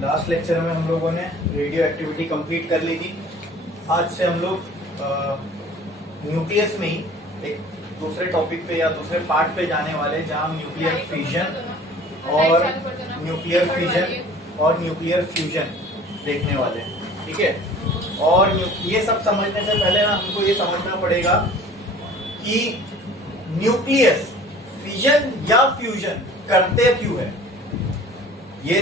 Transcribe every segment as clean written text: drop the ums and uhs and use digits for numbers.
Last lecture में हम लोगों ने रेडियो एक्टिविटी कंप्लीट कर ली थी। आज से हम लोग न्यूक्लियस में ही एक दूसरे टॉपिक पे या दूसरे पार्ट पे जाने वाले, जहां हम न्यूक्लियर फ्यूजन देखने वाले हैं। ठीक है, और ये सब समझने से पहले ना हमको ये समझना पड़ेगा कि न्यूक्लियस फिजन या फ्यूजन करते क्यों है। ये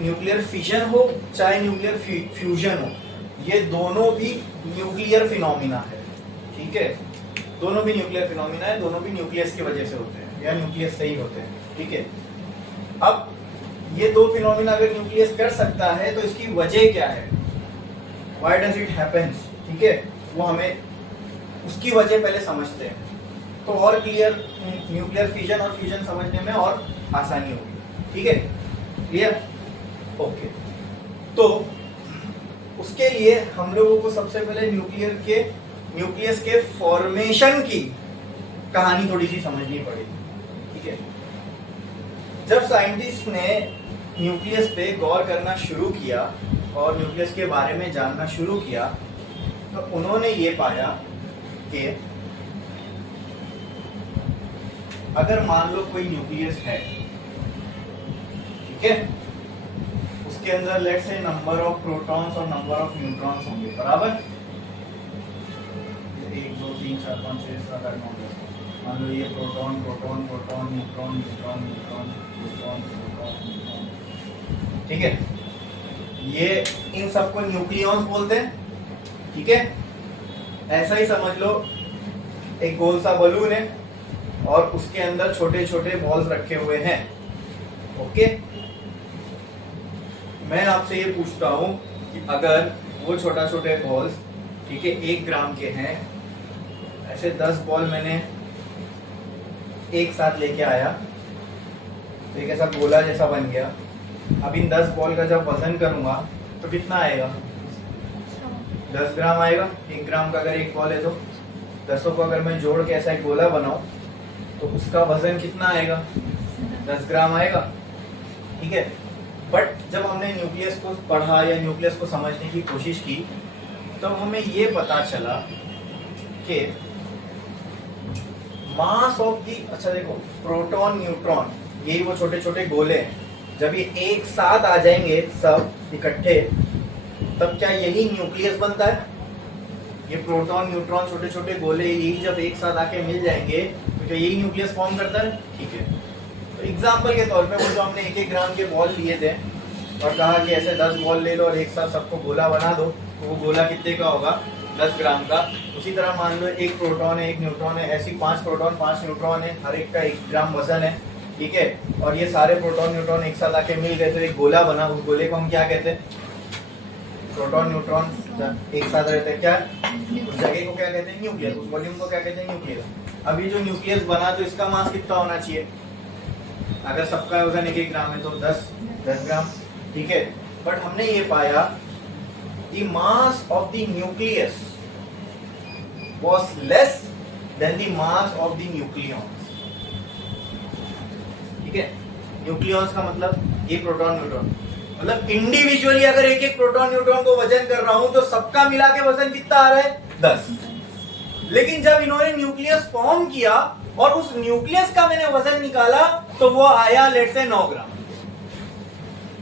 न्यूक्लियर फिजन हो चाहे न्यूक्लियर फ्यूजन हो, ये दोनों भी न्यूक्लियर फिनोमिना है। ठीक है, दोनों भी न्यूक्लियर फिनोमिना है, दोनों भी न्यूक्लियस की वजह से होते हैं या न्यूक्लियस से ही होते हैं। ठीक है, अब ये दो फिनोमिना अगर न्यूक्लियस कर सकता है तो इसकी वजह क्या है, व्हाई डज इट हैपेंस। ठीक है, वो हमें उसकी वजह पहले समझते हैं तो और क्लियर, न्यूक्लियर फिजन और फ्यूजन समझने में और आसानी होगी। ठीक है, क्लियर, ओके। तो उसके लिए हम लोगों को सबसे पहले न्यूक्लियस के फॉर्मेशन की कहानी थोड़ी सी समझनी पड़ेगी। ठीक है, जब साइंटिस्ट ने न्यूक्लियस पे गौर करना शुरू किया और न्यूक्लियस के बारे में जानना शुरू किया तो उन्होंने ये पाया कि अगर मान लो कोई न्यूक्लियस है, ठीक है, उसके अंदर let's say number of protons और नंबर ऑफ न्यूट्रॉन्स होंगे बराबर 1 2 3 4 5 6 7 8 9 10। मान लो ये proton proton proton neutron neutron neutron proton proton neutron. ठीक है, ये इन सबको न्यूक्लियॉन्स बोलते हैं। ठीक है, ऐसा ही समझ लो एक गोल सा बलून है और उसके अंदर छोटे छोटे बॉल्स रखे हुए हैं। ओके, मैं आपसे ये पूछता हूं कि अगर वो छोटा छोटे बॉल्स, ठीक है, 1 ग्राम के हैं, ऐसे 10 बॉल मैंने एक साथ लेके आया तो एक ऐसा गोला जैसा बन गया। अब इन 10 बॉल का जब वजन करूंगा तो कितना आएगा, 10 ग्राम आएगा। 1 ग्राम का अगर एक बॉल है तो 10 को अगर मैं जोड़ के ऐसा एक गोला बनाऊं तो उसका वजन कितना आएगा, 10 ग्राम आएगा। ठीक है, बट जब हमने न्यूक्लियस को पढ़ा या न्यूक्लियस को समझने की कोशिश की तो हमें ये पता चला कि मास ऑफ दी, अच्छा देखो, प्रोटॉन न्यूट्रॉन यही वो छोटे छोटे गोले हैं, जब ये एक साथ आ जाएंगे सब इकट्ठे तब क्या यही न्यूक्लियस बनता है। ये प्रोटॉन न्यूट्रॉन छोटे छोटे गोले यही जब एक साथ आके मिल जाएंगे तो क्या यही न्यूक्लियस फॉर्म करता है। ठीक है, तो एग्जाम्पल के तौर पे वो जो हमने 1 ग्राम के बॉल लिए थे और कहा कि ऐसे 10 बॉल ले लो और एक साथ सबको गोला बना दो, तो वो गोला कितने का होगा, 10 ग्राम का। उसी तरह मान लो 1 प्रोटॉन है 1 न्यूट्रॉन है, ऐसी 5 प्रोटॉन 5 न्यूट्रॉन है, हर एक का 1 ग्राम वजन है। ठीक है, और ये सारे प्रोटॉन न्यूट्रॉन एक साथ आके मिल गए तो एक गोला बना। उस गोले को हम क्या कहते हैं, प्रोटॉन न्यूट्रॉन एक साथ रहते हैं, क्या उस जगह को क्या कहते हैं, न्यूक्लियस। उस वॉल्यूम को क्या कहते हैं, न्यूक्लियस। अभी जो न्यूक्लियस बना तो इसका मास कितना होना चाहिए, अगर सबका वजन 1 ग्राम है तो 10 ग्राम। ठीक है, बट हमने ये पाया the mass of the nucleus was less than the mass of the nucleons। ठीक है, न्यूक्लियॉन्स का मतलब ये प्रोटॉन न्यूट्रॉन, मतलब इंडिविजुअली अगर एक एक प्रोटॉन न्यूट्रॉन को वजन कर रहा हूं तो सबका मिला के वजन कितना आ रहा है, 10। लेकिन जब इन्होंने न्यूक्लियस फॉर्म किया और उस न्यूक्लियस का मैंने वजन निकाला तो वो आया लेट से 9 ग्राम।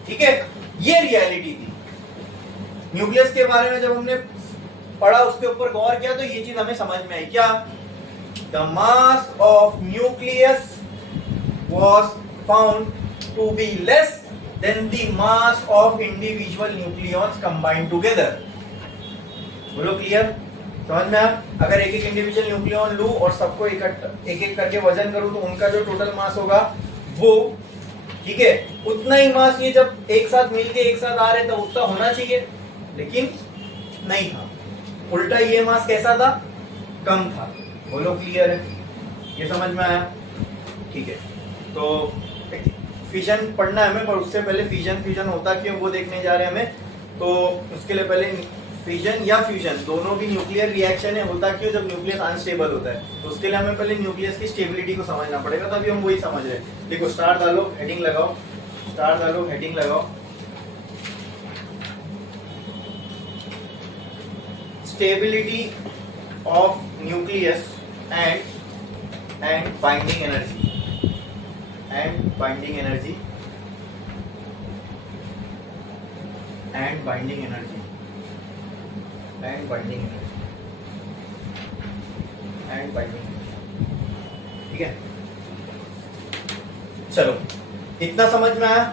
ठीक है, ये रियलिटी थी। न्यूक्लियस के बारे में जब हमने पढ़ा, उसके ऊपर गौर किया तो ये चीज हमें समझ में आई, क्या, the mass of nucleus was found to be less than the mass of individual nucleons combined together। बोलो क्लियर, समझ में आया। अगर एक एक इंडिविजुअल न्यूक्लियन लूं और सबको एक एक करके वजन करूं तो उनका जो टोटल मास होगा वो, ठीक है, उतना ही मास ये जब एक साथ मिलके एक साथ आ रहे तो उतना होना चाहिए, लेकिन नहीं था, उल्टा ये मास कैसा था, कम था। बोलो क्लियर है, ये समझ में आया। ठीक है, तो फिजन पढ़ना है हमें, पर उससे पहले फिजन होता क्यों वो देखने जा रहे हैं हमें। तो उसके लिए पहले फिजन या फ्यूजन दोनों भी न्यूक्लियर रिएक्शन है, होता क्यों, जब न्यूक्लियस अनस्टेबल होता है। तो उसके लिए हमें पहले न्यूक्लियस की स्टेबिलिटी को समझना पड़ेगा, तभी हम वही समझ रहे हैं। देखो, स्टार डालो, हेडिंग लगाओ, स्टार डालो, हेडिंग लगाओ। stability of nucleus and binding energy and binding energy and binding energy and binding energy and binding energy। ठीक है, चलो इतना समझ में आया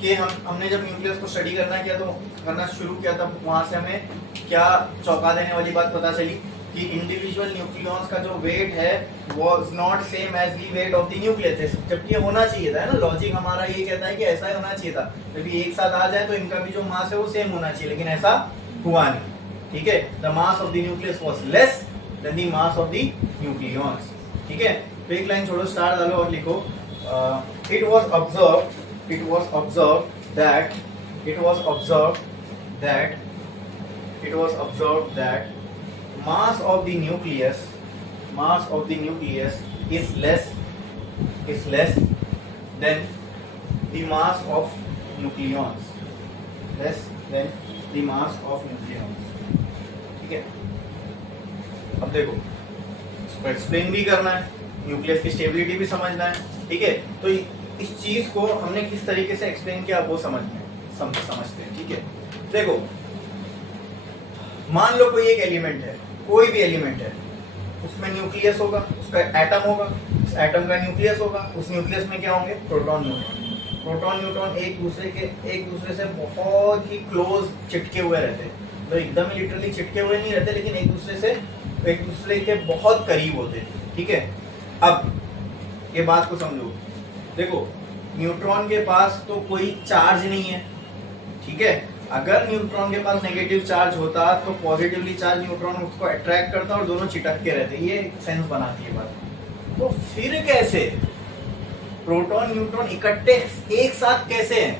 कि हमने जब न्यूक्लियस को स्टडी करना शुरू किया तब वहां से हमें क्या चौंका देने वाली बात पता चली कि इंडिविजुअल न्यूक्लियॉन्स का जो वेट है was not same as the weight of the nucleus, जबकि ये होना चाहिए था, है ना। लॉजिक हमारा ये कहता है कि ऐसा ही होना चाहिए था, जब ये एक साथ आ जाए तो इनका भी जो मास है वो सेम होना चाहिए, लेकिन ऐसा हुआ नहीं। ठीक है, the mass of the nucleus was less than the mass of the nucleons. ठीक है, तो एक लाइन छोड़ो, स्टार डालो और लिखो it was observed that mass of the nucleus is less than the mass of nucleons, ठीक है। अब देखो, इसको एक्सप्लेन भी करना है, न्यूक्लियस की स्टेबिलिटी भी समझना है। ठीक है, तो इस चीज को हमने किस तरीके से एक्सप्लेन किया वो समझते हैं। ठीक है, देखो मान लो कोई एक एलिमेंट है, कोई भी एलिमेंट है, उसमें न्यूक्लियस होगा, उसका एटम होगा, उस एटम का न्यूक्लियस होगा, उस न्यूक्लियस में क्या होंगे, प्रोटॉन न्यूट्रॉन एक दूसरे से बहुत ही क्लोज चिटके हुए रहते हैं। तो एकदम ही लिटरली चिटके हुए नहीं रहते, लेकिन एक दूसरे के बहुत करीब होते हैं। ठीक है, अब ये बात को समझो, देखो न्यूट्रॉन के पास तो कोई चार्ज नहीं है। ठीक है, अगर न्यूट्रॉन के पास नेगेटिव चार्ज होता तो पॉजिटिवली चार्ज न्यूट्रॉन उसको अट्रैक्ट करता और दोनों चिटक के रहते, ये सेंस बनाती है बात। तो फिर कैसे प्रोटॉन न्यूट्रॉन इकट्ठे एक साथ कैसे हैं?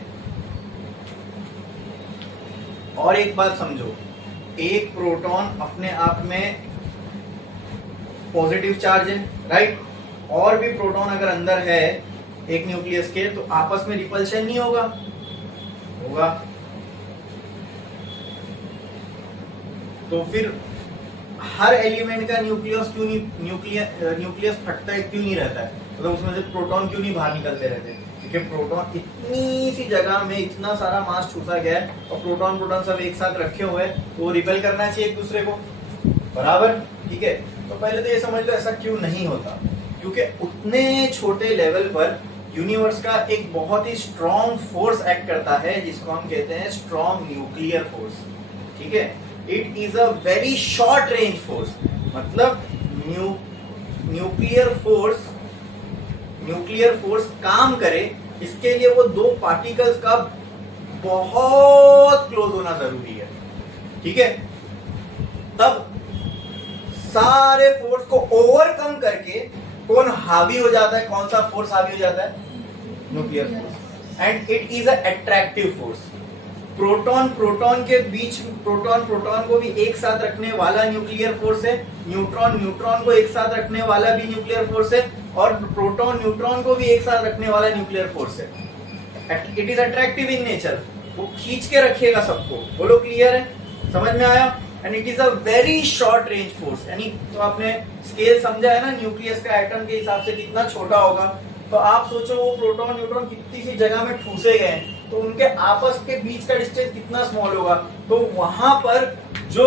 और एक बात समझो, एक प्रोटॉन अपने आप में पॉजिटिव चार्ज है, राइट, और भी प्रोटॉन अगर अंदर है एक न्यूक्लियस के तो आपस में रिपल्शन नहीं होगा? तो फिर हर एलिमेंट का न्यूक्लियस फटता है क्यों नहीं रहता है, मतलब उसमें से प्रोटॉन क्यों नहीं बाहर निकलते रहते? क्योंकि प्रोटॉन इतनी सी जगह में इतना सारा मास ठूसा गया है और प्रोटॉन सब एक साथ रखे हुए हैं, तो वो रिपेल करना चाहिए एक दूसरे को, बराबर। ठीक है, तो पहले तो ये समझ लो ऐसा क्यों नहीं होता, क्योंकि उतने छोटे लेवल पर यूनिवर्स का एक बहुत ही स्ट्रॉन्ग फोर्स एक्ट करता है जिसको हम कहते हैं स्ट्रॉन्ग न्यूक्लियर फोर्स। ठीक है, it is a very short range force, मतलब न्यूक्लियर फोर्स काम करे इसके लिए वो दो पार्टिकल्स का बहुत क्लोज होना जरूरी है। ठीक है, तब सारे फोर्स को ओवरकम करके कौन हावी हो जाता है, कौन सा फोर्स हावी हो जाता है? Nuclear force. And it is a attractive force. Proton के बीच प्रोटॉन को भी एक साथ रखने वाला न्यूक्लियर फोर्स है, न्यूट्रॉन को एक साथ रखने वाला भी न्यूक्लियर फोर्स है, और प्रोटॉन न्यूट्रॉन को भी एक साथ रखने वाला न्यूक्लियर फोर्स है। It is attractive in nature, वो खींच के रखेगा सबको। बोलो क्लियर है, समझ में आया? And it is a very short range force, यानी तो आपने स्केल समझा है ना न्यूक्लियस का एटम के हिसाब से कितना छोटा होगा। तो आप सोचो वो प्रोटॉन न्यूट्रॉन कितनी सी जगह में ठूसे गए हैं, तो उनके आपस के बीच का डिस्टेंस कितना स्मॉल होगा। तो वहां पर जो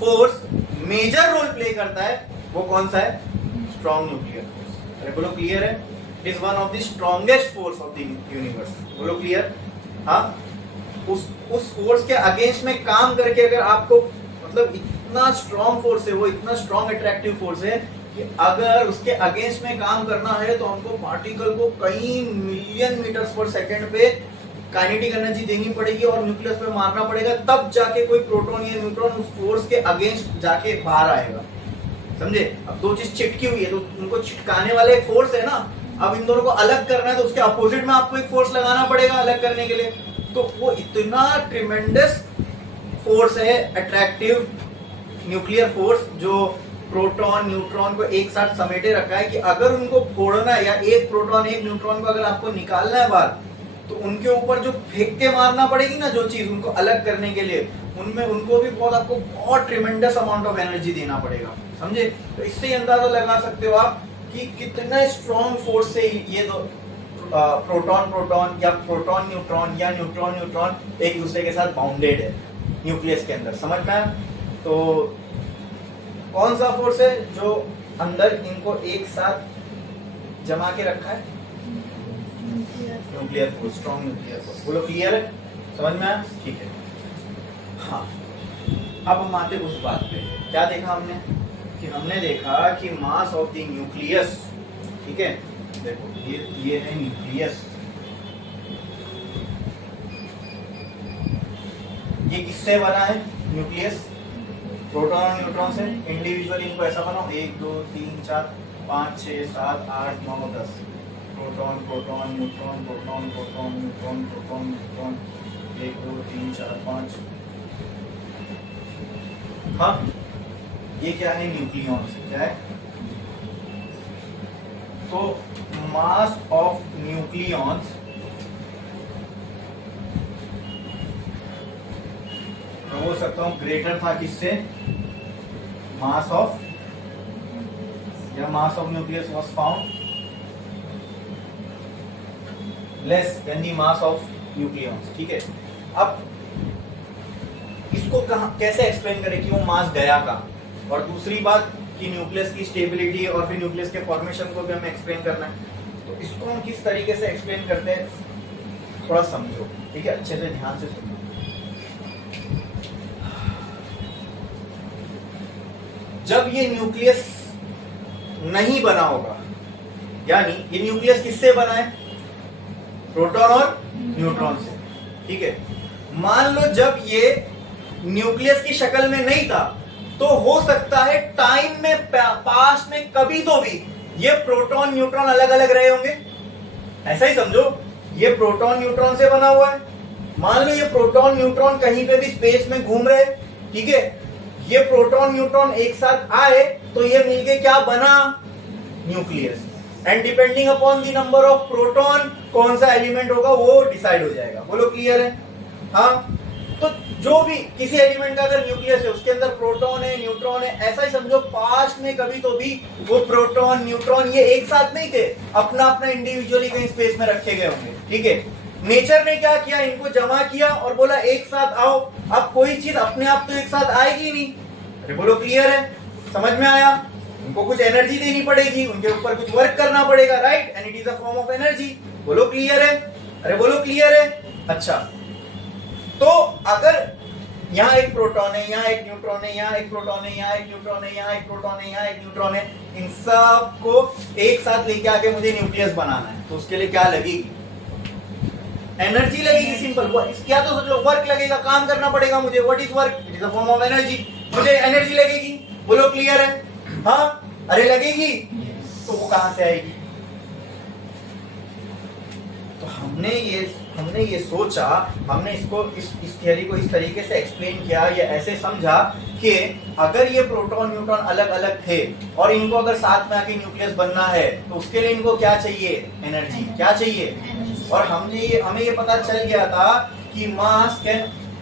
फोर्स मेजर रोल प्ले करता है वो कौन सा है? Strong nuclear force. अरे बोलो क्लियर है? It is one of the strongest force of the universe. बोलो क्लियर? हाँ, उस फोर्स के अगेंस्ट में काम करके अगर आपको, मतलब इतना स्ट्रॉन्ग फोर्स है वो, इतना स्ट्रॉन्ग अट्रैक्टिव फोर्स है कि अगर उसके अगेंस्ट में काम करना है तो हमको पार्टिकल को कई मिलियन मीटर्स पर सेकंड पे काइनेटिक एनर्जी देनी पड़ेगी और न्यूक्लियस पे मारना पड़ेगा, तब जाके कोई प्रोटॉन या न्यूट्रॉन उस फोर्स के अगेंस्ट जाके बाहर आएगा। समझे? अब दो चीज चिटकी हुई है तो उनको चिटकाने वाला एक फोर्स है ना, अब इन दोनों को अलग करना है तो उसके अपोजिट में आपको एक फोर्स लगाना पड़ेगा अलग करने के लिए। तो वो इतना ट्रिमेंडस फोर्स है अट्रैक्टिव न्यूक्लियर फोर्स, जो प्रोटॉन न्यूट्रॉन को एक साथ समेटे रखा है कि अगर उनको फोड़ना है या एक प्रोटॉन एक न्यूट्रॉन को अगर आपको निकालना है बाहर, तो उनके ऊपर जो फेंक के मारना पड़ेगी ना जो चीज उनको अलग करने के लिए, उनमें उनको भी बहुत आपको बहुत ट्रिमेंडस अमाउंट ऑफ एनर्जी देना पड़ेगा, समझे। तो इससे ही अंदाजा लगा सकते हो आप कि कितना स्ट्रॉन्ग फोर्स से ये दो प्रोटॉन प्रोटॉन या प्रोटॉन न्यूट्रॉन या न्यूट्रॉन न्यूट्रॉन एक दूसरे के साथ बाउंडेड है न्यूक्लियस के अंदर, समझ में आया। तो कौन सा फोर्स है जो अंदर इनको एक साथ जमा के रखा है? Nuclear force, strong nuclear force. बोलो क्लियर है, समझ में आया? ठीक है। हाँ, अब हम आते उस बात पे, क्या देखा हमने कि हमने देखा कि मास ऑफ द न्यूक्लियस, ठीक है, देखो ये है न्यूक्लियस, ये किससे बना है न्यूक्लियस? प्रोटॉन और न्यूट्रॉन से। इंडिविजुअली इनको ऐसा बनाओ 1 2 3 4 5 6 7 8 9 10 proton proton neutron proton proton neutron proton neutron 1 2 3 4 5। हाँ, ये क्या है? न्यूक्लियॉन्स। क्या है? तो मास ऑफ न्यूक्लियॉन्स मैं बोल सकता हूं ग्रेटर था किससे? मास of nucleus was found less than the mass of nucleons, ठीक है। अब इसको कैसे एक्सप्लेन करें कि वो मास गया कहां? और दूसरी बात कि न्यूक्लियस की स्टेबिलिटी और फिर न्यूक्लियस के फॉर्मेशन को भी हमें एक्सप्लेन करना है। तो इसको हम किस तरीके से एक्सप्लेन करते हैं थोड़ा समझो, ठीक है, अच्छे से ध्यान से सुनो। जब ये न्यूक्लियस नहीं बना होगा, यानी ये न्यूक्लियस किससे बना है? प्रोटॉन और न्यूट्रॉन से, ठीक है। मान लो जब ये न्यूक्लियस की शक्ल में नहीं था, तो हो सकता है टाइम में पास्ट में कभी तो भी ये प्रोटॉन न्यूट्रॉन अलग अलग रहे होंगे, ऐसा ही समझो। ये प्रोटॉन न्यूट्रॉन से बना हुआ है, मान लो ये प्रोटॉन न्यूट्रॉन कहीं पे भी स्पेस में घूम रहे, ठीक है। ये प्रोटॉन न्यूट्रॉन एक साथ आए तो ये मिलके क्या बना? Nucleus. And depending upon the number of proton कौन सा एलिमेंट होगा वो डिसाइड हो जाएगा। बोलो क्लियर है? हाँ, तो जो भी किसी एलिमेंट का अगर न्यूक्लियस है उसके अंदर प्रोटॉन है न्यूट्रॉन है, ऐसा ही समझो पास्ट में कभी तो भी वो प्रोटॉन न्यूट्रॉन ये एक साथ नहीं थे, अपना अपना इंडिविजुअली कहीं स्पेस में रखे गए होंगे, ठीक है। नेचर ने क्या किया? इनको जमा किया और बोला एक साथ आओ। अब कोई चीज अपने आप तो एक साथ आएगी नहीं। अरे बोलो क्लियर है? समझ में आया? उनको कुछ एनर्जी देनी पड़ेगी, उनके ऊपर कुछ वर्क करना पड़ेगा, right? And it is a form of energy. बोलो क्लियर है? अरे बोलो क्लियर है? अच्छा, तो अगर यहाँ एक प्रोटॉन है, यहाँ एक न्यूट्रॉन है, यहाँ एक प्रोटॉन है, यहाँ एक न्यूट्रॉन है, यहाँ एक प्रोटॉन है, यहाँ एक न्यूट्रॉन है, इन सब को एक साथ लेके आके मुझे न्यूक्लियस बनाना है, तो उसके लिए क्या लगेगी? एनर्जी लगेगी, सिंपल। क्या तो वर्क लगेगा, काम करना पड़ेगा मुझे। What is work? It is a form of energy. मुझे एनर्जी लगेगी। बोलो क्लियर है? हाँ, अरे लगेगी, तो वो कहां से आएगी? तो हमने ये सोचा, हमने इसको इस थियरी को इस तरीके से एक्सप्लेन किया या ऐसे समझा कि अगर ये प्रोटॉन न्यूट्रॉन अलग अलग थे और इनको अगर साथ में आके न्यूक्लियस बनना है तो उसके लिए इनको क्या चाहिए? एनर्जी। क्या चाहिए? और हमें ये पता चल गया था कि मास can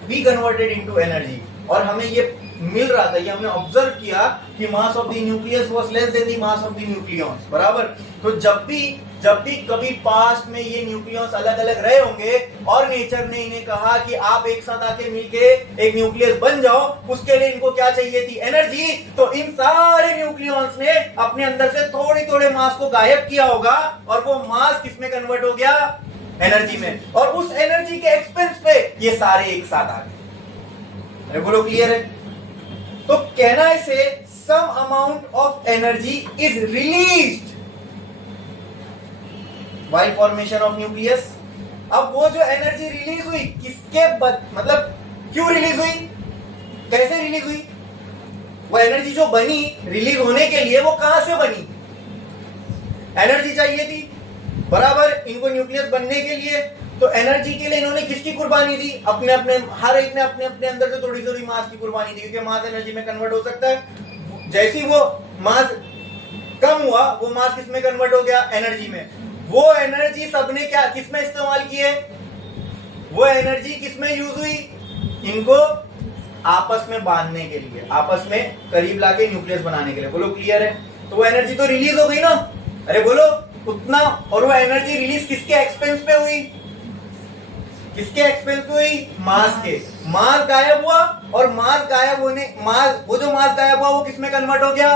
be converted into energy, और हमें ये मिल रहा था, ये हमने ऑब्जर्व किया कि mass of the nucleus was less than the mass of the nucleons, बराबर। तो जब भी कभी पास्ट में ये न्यूक्लियॉन्स अलग अलग रहे होंगे और नेचर ने इन्हें कहा कि आप एक साथ आके मिलके एक न्यूक्लियस बन जाओ, उसके लिए इनको क्या चाहिए थी? एनर्जी। तो इन सारे न्यूक्लियॉन्स ने अपने अंदर से थोड़े मास को गायब किया होगा और वो मास किसमें कन्वर्ट हो गया? एनर्जी में। और उस एनर्जी के एक्सपेंस पे ये सारे एक साथ आ गए। अरे बोलो क्लियर है? तो कहना है से some amount of energy is released while formation of nucleus. अब वो जो एनर्जी रिलीज हुई किसके मतलब क्यों रिलीज हुई? कैसे रिलीज हुई? वो एनर्जी जो बनी रिलीज होने के लिए वो कहां से बनी? एनर्जी चाहिए थी, बराबर। इनको न्यूक्लियस बनने के लिए तो एनर्जी के लिए इन्होंने किसकी कुर्बानी दी? अपने हर एक ने अपने अंदर से थोड़ी थोड़ी मास की कुर्बानी दी, क्योंकि मास एनर्जी में कन्वर्ट हो सकता है। जैसी वो मास कम हुआ, वो मास किसमें कन्वर्ट हो गया? एनर्जी में। वो एनर्जी सबने क्या किसमें इस्तेमाल की है? वो एनर्जी किसमें यूज हुई? इनको आपस में बांधने के लिए, आपस में करीब लाके न्यूक्लियस बनाने के लिए। बोलो क्लियर है? तो वो एनर्जी तो रिलीज हो गई ना, अरे बोलो उतना। और वो एनर्जी रिलीज किसके एक्सपेंस पे हुई? किसके एक्सपेंस पे हुई? मास के। मास गायब हुआ, और मास गायब होने, मास, वो जो मास गायब हुआ वो किसमें कन्वर्ट हो गया?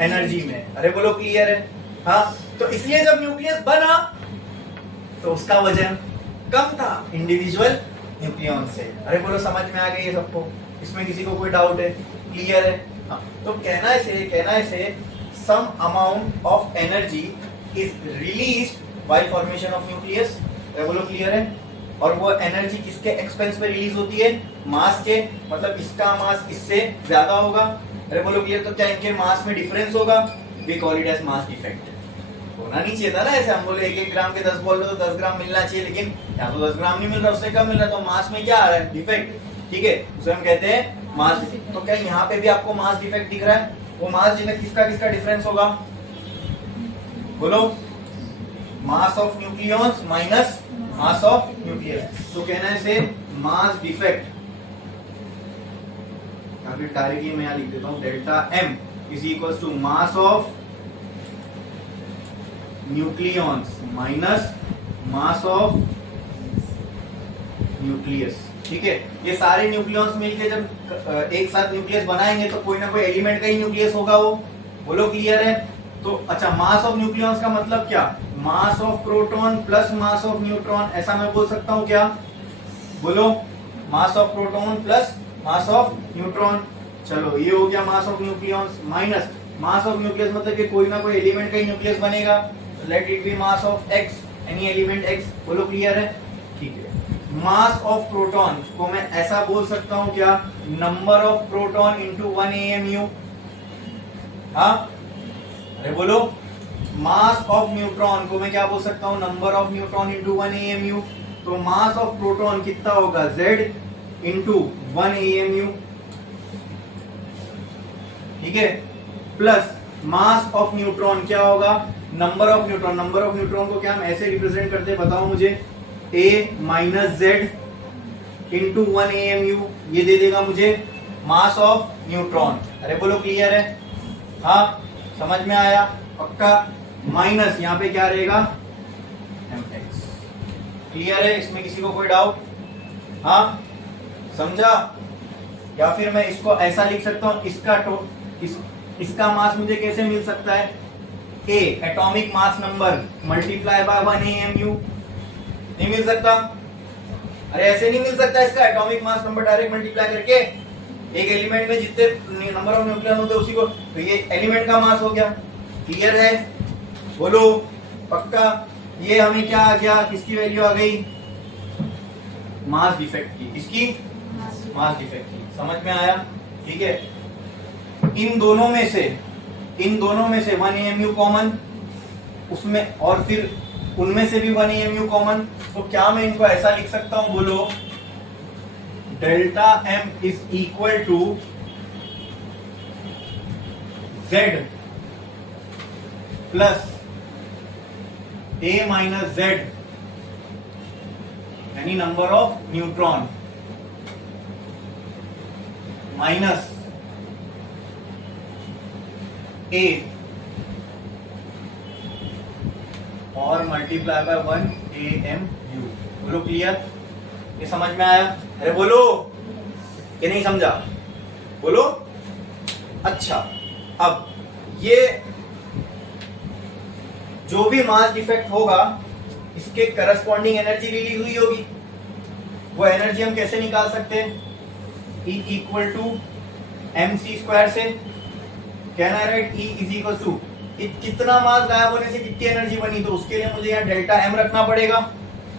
एनर्जी में। अरे बोलो क्लियर है? हाँ, तो इसलिए जब न्यूक्लियस बना तो उसका वजन कम था इंडिविजुअल न्यूक्लियॉन से। अरे बोलो समझ में आ गई है सबको? इसमें किसी को कोई डाउट है? क्लियर है? हाँ, तो कहना है some amount of energy is released by formation of nucleus. अरे बोलो क्लियर है? और वो एनर्जी किसके एक्सपेंस पे रिलीज होती है? मास के। मतलब इसका मास इससे ज्यादा होगा। अरे बोलो क्लियर? तो क्या इनके मास में डिफरेंस होगा? We call it as mass defect. होना नहीं चाहिए था ना ऐसे, हम बोले 1-1 ग्राम के 10 बोल रहे तो 10 ग्राम मिलना चाहिए, लेकिन यहाँ तो 10 ग्राम नहीं मिल रहा, उससे कम मिल रहा, तो मास में क्या आ रहा है? डिफेक्ट। ठीक है, उसे हम कहते हैं मास। तो क्या यहाँ पे भी आपको मास डिफेक्ट दिख रहा है? वो मास डिफेक्ट किसका किसका डिफरेंस होगा? बोलो, मास of nucleons minus mass of nucleus. तो कहना है से मास डिफेक्ट, फिर डायरेक्टली मैं यहाँ लिख देता हूँ, delta M is equal to mass of nucleons minus mass of nucleus. ठीक है, ये सारे न्यूक्लियॉन्स मिलके जब एक साथ न्यूक्लियस बनाएंगे तो कोई ना कोई एलिमेंट का ही न्यूक्लियस होगा वो। बोलो क्लियर है? तो अच्छा, मास ऑफ न्यूक्लियॉन्स का मतलब क्या? मास of proton plus mass of neutron, ऐसा मैं बोल सकता हूँ क्या? बोलो, मास of proton plus mass of neutron. चलो, ये हो गया मास of nucleons minus mass of nucleus, मतलब कि कोई ना कोई एलिमेंट का ही न्यूक्लियस बनेगा। Let it be mass of x, any element x. बोलो क्लियर है? ठीक है। मास ऑफ प्रोटॉन को मैं ऐसा बोल सकता हूं क्या? Number of proton into 1 AMU। हाँ, अरे बोलो, मास ऑफ न्यूट्रॉन को मैं क्या बोल सकता हूं? Number of neutron into 1 AMU। तो मास ऑफ प्रोटॉन कितना होगा? Z into 1 AMU। ठीक है, प्लस मास ऑफ न्यूट्रॉन क्या होगा? Number of neutron. Number of neutron को क्या हम ऐसे रिप्रेजेंट करते हैं, बताओ मुझे? A minus Z into 1 AMU। ये दे देगा मुझे मास ऑफ न्यूट्रॉन। अरे बोलो क्लियर है? हाँ, समझ में आया? पक्का? माइनस यहाँ पे क्या रहेगा? mx। क्लियर है? इसमें किसी को कोई डाउट? हाँ, समझा? या फिर मैं इसको ऐसा लिख सकता हूँ, इसका मास मुझे कैसे मिल सकता है? A atomic mass number multiply by 1 AMU। नहीं मिल सकता? अरे ऐसे नहीं मिल सकता इसका atomic mass number direct multiply करके। एक एलिमेंट में जितने नंबर ऑफ न्यूक्लियन होते हैं उसी को, तो ये एलिमेंट का मास हो गया। क्लियर है? बोलो पक्का? ये हमें क्या आ गया? किसकी वैल्यू आ गई? मास डिफेक्ट की। किसकी? मास डिफेक्ट की। समझ में आया? ठीक है, इन दोनों में से 1 AMU कॉमन, उसमें और फिर उनमें से भी 1 AMU कॉमन। तो क्या मैं इनको ऐसा लिख सकता हूं? बोलो, delta M is equal to Z plus A minus Z, यानी number of neutron, minus A और मल्टीप्लाई बाय 1 AMU। बोलो क्लियर? ये समझ में आया? अरे बोलो, ये नहीं समझा? बोलो। अच्छा, अब ये जो भी मास डिफेक्ट होगा इसके करस्पॉन्डिंग एनर्जी रिलीज हुई होगी। वो एनर्जी हम कैसे निकाल सकते हैं? E इक्वल टू mc² से। कहना है right, E is equal to कितना मास गायब होने से कितनी एनर्जी बनी, तो उसके लिए मुझे यहाँ डेल्टा एम रखना पड़ेगा,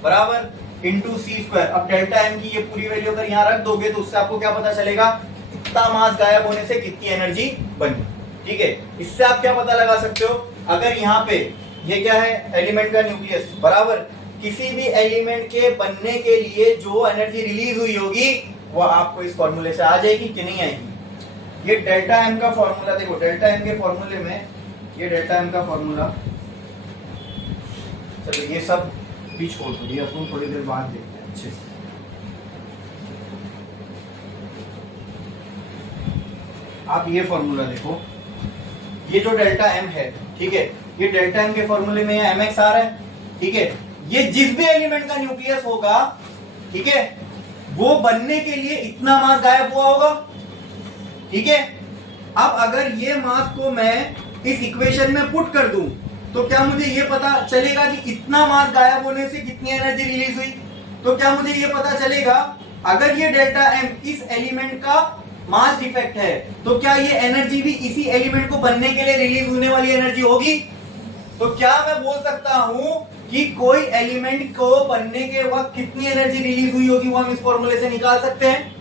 बराबर, इंटू c²। अब डेल्टा एम की ये पूरी वैल्यू अगर यहाँ रख दोगे तो उससे आपको क्या पता चलेगा? कितना मास गायब होने से कितनी एनर्जी बनी। ठीक है, इससे आप क्या पता लगा सकते हो? अगर यहाँ पे ये क्या है? एलिमेंट का न्यूक्लियस, बराबर, किसी भी एलिमेंट के बनने के लिए जो एनर्जी रिलीज हुई होगी वो आपको इस फॉर्मूले से आ जाएगी कि नहीं आएगी? ये डेल्टा एम का फॉर्मूला देखो, डेल्टा एम के फॉर्मूले में ये डेल्टा एम का फॉर्मूला, चलो ये सब भी छोड़ दो, ये अपन थोड़ी देर बाद देखते हैं अच्छे से। आप ये फॉर्मूला देखो, ये जो डेल्टा एम है, ठीक है, ये डेल्टा एम के फॉर्मूले में एम एक्स आ रहा है, ठीक है, ये जिस भी एलिमेंट का न्यूक्लियस होगा, ठीक है, वो बनने के लिए इतना मास गायब हुआ होगा, ठीक है। अब अगर ये मास को मैं इस इक्वेशन में पुट कर दूं तो क्या मुझे ये पता चलेगा कि इतना मास गायब होने से कितनी एनर्जी रिलीज हुई? तो क्या मुझे ये पता चलेगा अगर ये डेल्टा एम इस एलिमेंट का मास डिफेक्ट है तो क्या ये एनर्जी भी इसी एलिमेंट को बनने के लिए रिलीज होने वाली एनर्जी होगी? तो क्या मैं बोल सकता हूं कि कोई एलिमेंट को बनने के वक्त कितनी एनर्जी रिलीज हुई होगी वो हम इस फॉर्मूले से निकाल सकते हैं,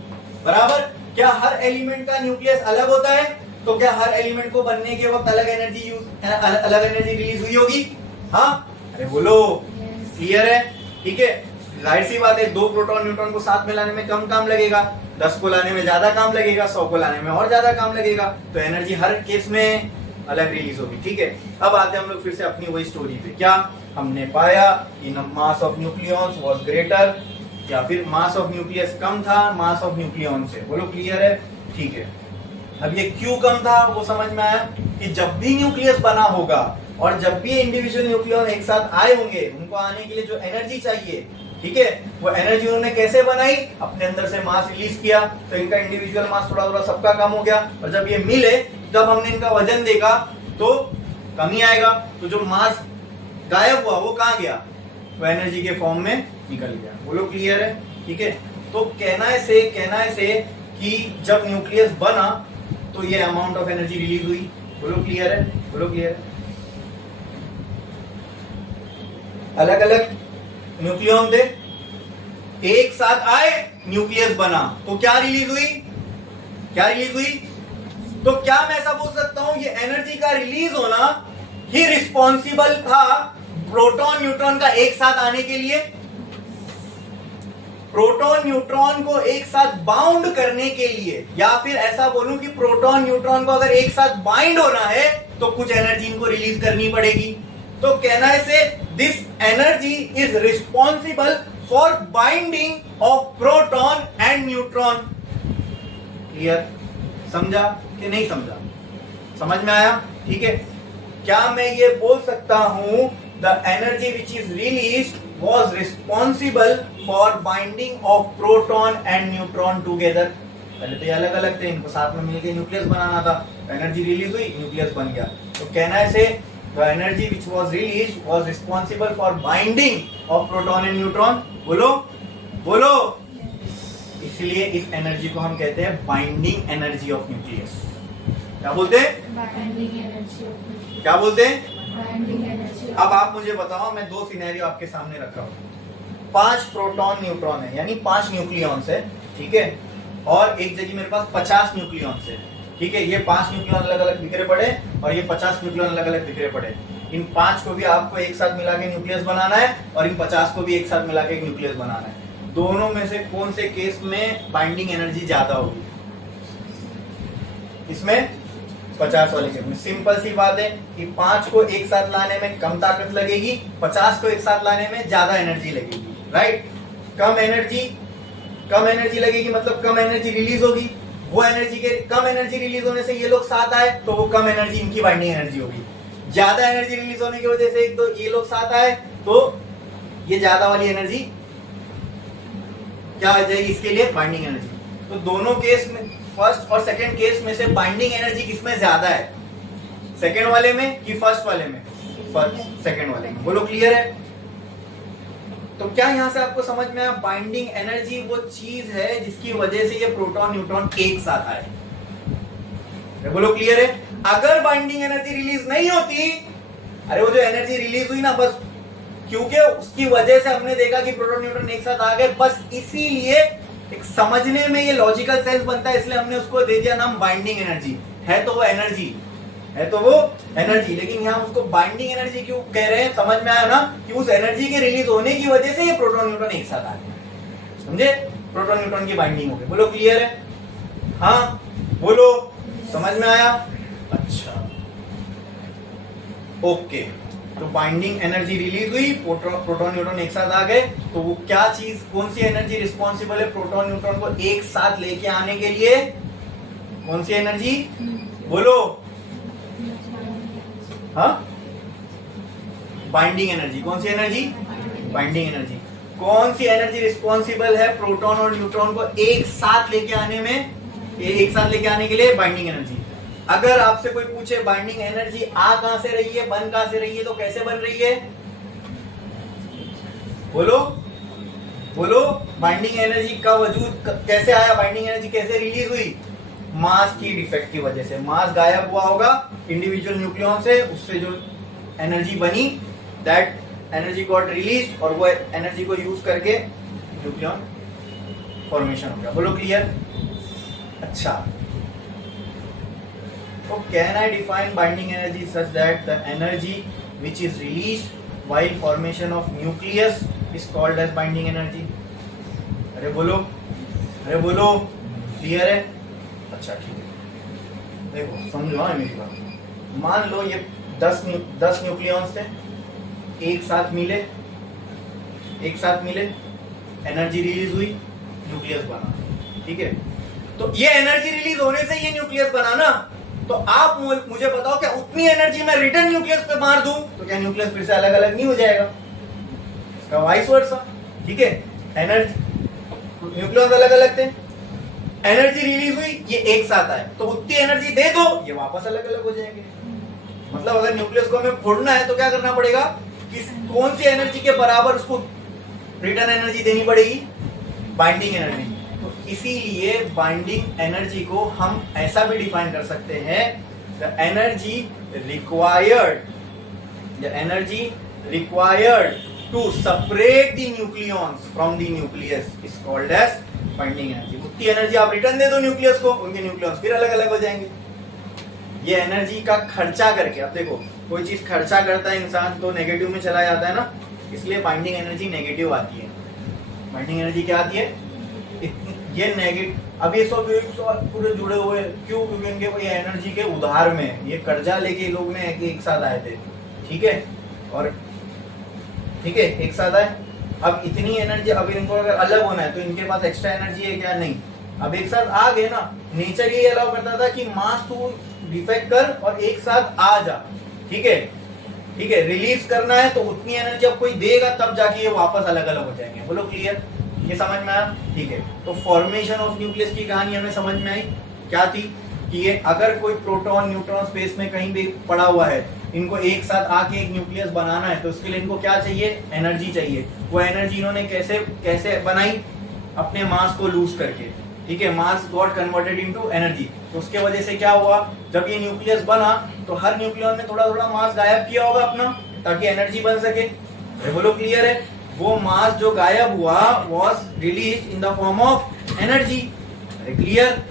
बराबर। क्या हर एलिमेंट का न्यूक्लियस अलग होता है? तो क्या हर एलिमेंट को बनने के वक्त अलग एनर्जी रिलीज हुई होगी? हाँ, अरे बोलो, क्लियर है? ठीक है, जाहिर सी बात है, 2 प्रोटॉन न्यूट्रॉन को साथ में लाने में कम काम लगेगा, 10 को लाने में ज्यादा काम लगेगा, 100 को लाने में और ज्यादा काम लगेगा, तो एनर्जी हर केस में अलग रिलीज होगी, ठीक है। अब आते हैं हम लोग फिर से अपनी वही स्टोरी पे। क्या हमने पाया कि मास ऑफ न्यूक्लियॉन्स वाज ग्रेटर, या फिर मास ऑफ न्यूक्लियस कम था मास ऑफ न्यूक्लियॉन से, बोलो क्लियर है? ठीक है। अब ये क्यों कम था वो समझ में आया कि जब भी न्यूक्लियस बना होगा और जब भी इंडिविजुअल न्यूक्लियॉन एक साथ आए होंगे, उनको आने के लिए जो एनर्जी चाहिए, ठीक है, वो एनर्जी उन्होंने कैसे बनाई? अपने अंदर से मास रिलीज किया, तो इनका इंडिविजुअल मास थोड़ा थोड़ा सबका कम हो गया, और जब ये मिले, जब हमने इनका वजन देखा तो कम ही आएगा, तो जो मास गायब हुआ वो कहां गया? वो एनर्जी के फॉर्म में निकल गया। बोलो क्लियर है? ठीक है। तो कहना है से कि जब न्यूक्लियस बना तो ये अमाउंट ऑफ एनर्जी रिलीज हुई। बोलो क्लियर है? बोलो क्लियर है? अलग अलग न्यूक्लियॉन थे, एक साथ आए, न्यूक्लियस बना, तो क्या रिलीज हुई? क्या रिलीज हुई? तो क्या मैं ऐसा बोल सकता हूं ये एनर्जी का रिलीज होना ही रिस्पॉन्सिबल था प्रोटॉन न्यूट्रॉन का एक साथ आने के लिए? प्रोटॉन न्यूट्रॉन को एक साथ बाउंड करने के लिए, या फिर ऐसा बोलूं कि प्रोटॉन न्यूट्रॉन को अगर एक साथ बाइंड होना है तो कुछ एनर्जी इनको रिलीज करनी पड़ेगी। तो कहना है से this energy is responsible for binding of proton and neutron. Clear? समझा कि नहीं समझा? समझ में आया? ठीक है। क्या मैं ये बोल सकता हूं the energy which is released was responsible for binding of proton and neutron together? पहले तो ये अलग अलग थे, इनको साथ में मिलकर न्यूक्लियस बनाना था, एनर्जी रिलीज हुई, न्यूक्लियस बन गया। तो कहना है से the energy which was released was responsible for binding of proton and neutron। बोलो बोलो, इसलिए इस एनर्जी को हम कहते हैं बाइंडिंग एनर्जी ऑफ न्यूक्लियस। क्या बोलते हैं? Binding energy. क्या बोलते हैं? अब आप मुझे बताओ, मैं 2 सिनेरियो आपके सामने रखा हूं। 5 प्रोटॉन न्यूट्रॉन है, यानी 5 न्यूक्लियॉन्स है, ठीक है, और एक जगह मेरे पास 50 न्यूक्लियॉन्स है, ठीक है। ये 5 न्यूक्लियॉन अलग अलग बिखरे पड़े और ये 50 न्यूक्लियॉन अलग अलग बिखरे पड़े। इन 5 को भी आपको एक साथ मिला के न्यूक्लियस बनाना है और इन 50 को भी एक साथ मिला के न्यूक्लियस बनाना है। दोनों में से कौन से केस में बाइंडिंग एनर्जी ज्यादा होगी? इसमें 50 वाले केस में। सिंपल सी बात है कि 5 को एक साथ लाने में कम ताकत लगेगी, 50 को एक साथ लाने में ज्यादा एनर्जी लगेगी, राइट। कम एनर्जी लगेगी मतलब कम एनर्जी रिलीज होगी। वो एनर्जी के कम एनर्जी रिलीज होने से ये लोग साथ आए तो वो कम एनर्जी इनकी बाइंडिंग एनर्जी होगी। ज्यादा एनर्जी रिलीज होने की वजह से तो ये लोग साथ आए तो ये ज्यादा वाली एनर्जी क्या हो जाएगी इसके लिए? Binding energy. तो दोनों केस में, फर्स्ट और सेकंड केस में से बाइंडिंग एनर्जी किसमें ज्यादा है? सेकंड वाले में कि फर्स्ट वाले में? फर्स्ट, सेकंड वाले में। बोलो क्लियर है? तो क्या यहां से आपको समझ में आया? बाइंडिंग एनर्जी वो चीज है जिसकी वजह से ये प्रोटॉन न्यूट्रॉन एक साथ आए। बोलो क्लियर है? अगर बाइंडिंग एनर्जी रिलीज नहीं होती, अरे वो जो एनर्जी रिलीज हुई ना, बस क्योंकि उसकी वजह से हमने देखा कि प्रोटॉन न्यूट्रॉन एक साथ आ गए, बस इसीलिए एक समझने में ये लॉजिकल सेंस बनता है, इसलिए हमने उसको दे दिया नाम बाइंडिंग एनर्जी। है तो वो एनर्जी, लेकिन यहाँ उसको बाइंडिंग एनर्जी क्यों कह रहे हैं? समझ में आया ना कि उस एनर्जी के रिलीज होने की वजह से ये प्रोटॉन न्यूट्रॉन एक साथ आ गए। समझे? प्रोटॉन न्यूट्रॉन की बाइंडिंग हो गई। बोलो क्लियर है? हाँ बोलो, समझ में आया? अच्छा, ओके। तो बाइंडिंग एनर्जी रिलीज हुई, प्रोटॉन न्यूट्रॉन एक साथ आ गए, तो वो क्या चीज, कौन सी एनर्जी रिस्पॉन्सिबल है प्रोटॉन न्यूट्रॉन को एक साथ लेके आने के लिए? कौन सी एनर्जी? बोलो। हाँ, बाइंडिंग एनर्जी। कौन सी एनर्जी? Binding energy. कौन सी एनर्जी रिस्पॉन्सिबल है प्रोटॉन और न्यूट्रॉन को एक साथ लेके आने में, एक साथ लेके आने के लिए? Binding energy. अगर आपसे कोई पूछे बाइंडिंग एनर्जी आ कहां से रही है, बन कहां से रही है, तो कैसे बन रही है? बोलो बोलो। बाइंडिंग एनर्जी का वजूद कैसे आया? बाइंडिंग एनर्जी कैसे रिलीज हुई? मास की डिफेक्ट की वजह से। मास गायब हुआ होगा इंडिविजुअल न्यूक्लियॉन से, उससे जो एनर्जी बनी, दैट एनर्जी गॉट रिलीज, और वो एनर्जी को यूज करके न्यूक्लियॉन फॉर्मेशन हो गया। बोलो क्लियर? अच्छा, तो can I define binding energy such that the energy which is released while formation of nucleus is called as binding energy? अरे बोलो, अरे बोलो। क्लियर है? अच्छा ठीक है, देखो समझो मेरी बात। मान लो ये 10 न्यूक्लियॉन्स थे, एक साथ मिले, एनर्जी रिलीज हुई, न्यूक्लियस बना। ठीक है, तो ये एनर्जी रिलीज होने से ये न्यूक्लियस बना ना, तो आप मुझे बताओ क्या उतनी एनर्जी मैं रिटर्न न्यूक्लियस पे मार दूं तो क्या न्यूक्लियस फिर से अलग अलग नहीं हो जाएगा? इसका वाइस वर्सा। ठीक है, एनर्जी न्यूक्लियस अलग अलग थे, एनर्जी रिलीज हुई, ये एक साथ आए, तो उतनी एनर्जी दे दो, ये वापस अलग अलग हो जाएंगे। मतलब अगर न्यूक्लियस को हमें फोड़ना है तो क्या करना पड़ेगा कि कौन सी एनर्जी के बराबर उसको रिटर्न एनर्जी देनी पड़ेगी? Binding energy. तो इसीलिए बाइंडिंग एनर्जी को हम ऐसा भी डिफाइन कर सकते हैं, the energy required to separate the nucleons from the nucleus is called as binding energy. उतनी एनर्जी आप रिटर्न दे दो न्यूक्लियस को, उनके न्यूक्लियॉन्स फिर अलग अलग हो जाएंगे। ये एनर्जी का खर्चा करके, अब देखो कोई चीज खर्चा करता है इंसान तो नेगेटिव में चला जाता है ना, इसलिए बाइंडिंग एनर्जी नेगेटिव आती है। बाइंडिंग एनर्जी क्या आती है? ये नेगेटिव। अब ये सब पूरे जुड़े हुए क्यों? क्योंकि इनके ये एनर्जी के उधार में, ये कर्जा लेके लोग ने एक साथ आए थे। ठीक है, और ठीक है एक साथ आए, अब इतनी एनर्जी, अब इनको अगर अलग होना है तो इनके पास एक्स्ट्रा एनर्जी है क्या? नहीं। अब एक साथ आ गए ना, नेचर ये अलाउ करता था कि मास तू डिफेक्ट कर और एक साथ आ जा। ठीक है, ठीक है, रिलीज करना है तो उतनी एनर्जी अब कोई देगा तब जाके ये वापस अलग अलग हो जाएंगे। बोलो क्लियर? ये समझ में आया? ठीक है, तो फॉर्मेशन ऑफ न्यूक्लियस की कहानी हमें समझ में आई। क्या थी कि ये अगर कोई प्रोटॉन न्यूट्रॉन स्पेस में कहीं भी पड़ा हुआ है, इनको एक साथ आके एक न्यूक्लियस बनाना है, तो उसके लिए इनको क्या चाहिए? एनर्जी चाहिए। वो एनर्जी इन्होंने कैसे बनाई? अपने मास को लूज करके। ठीक है, मास गॉट कन्वर्टेड इनटू एनर्जी। तो उसके वजह से क्या हुआ, जब ये न्यूक्लियस बना तो हर न्यूक्लियन ने थोड़ा थोड़ा मास गायब किया होगा अपना, ताकि एनर्जी बन सके। बोलो क्लियर है? वो मास जो गायब हुआ was release in the form of energy. Clear?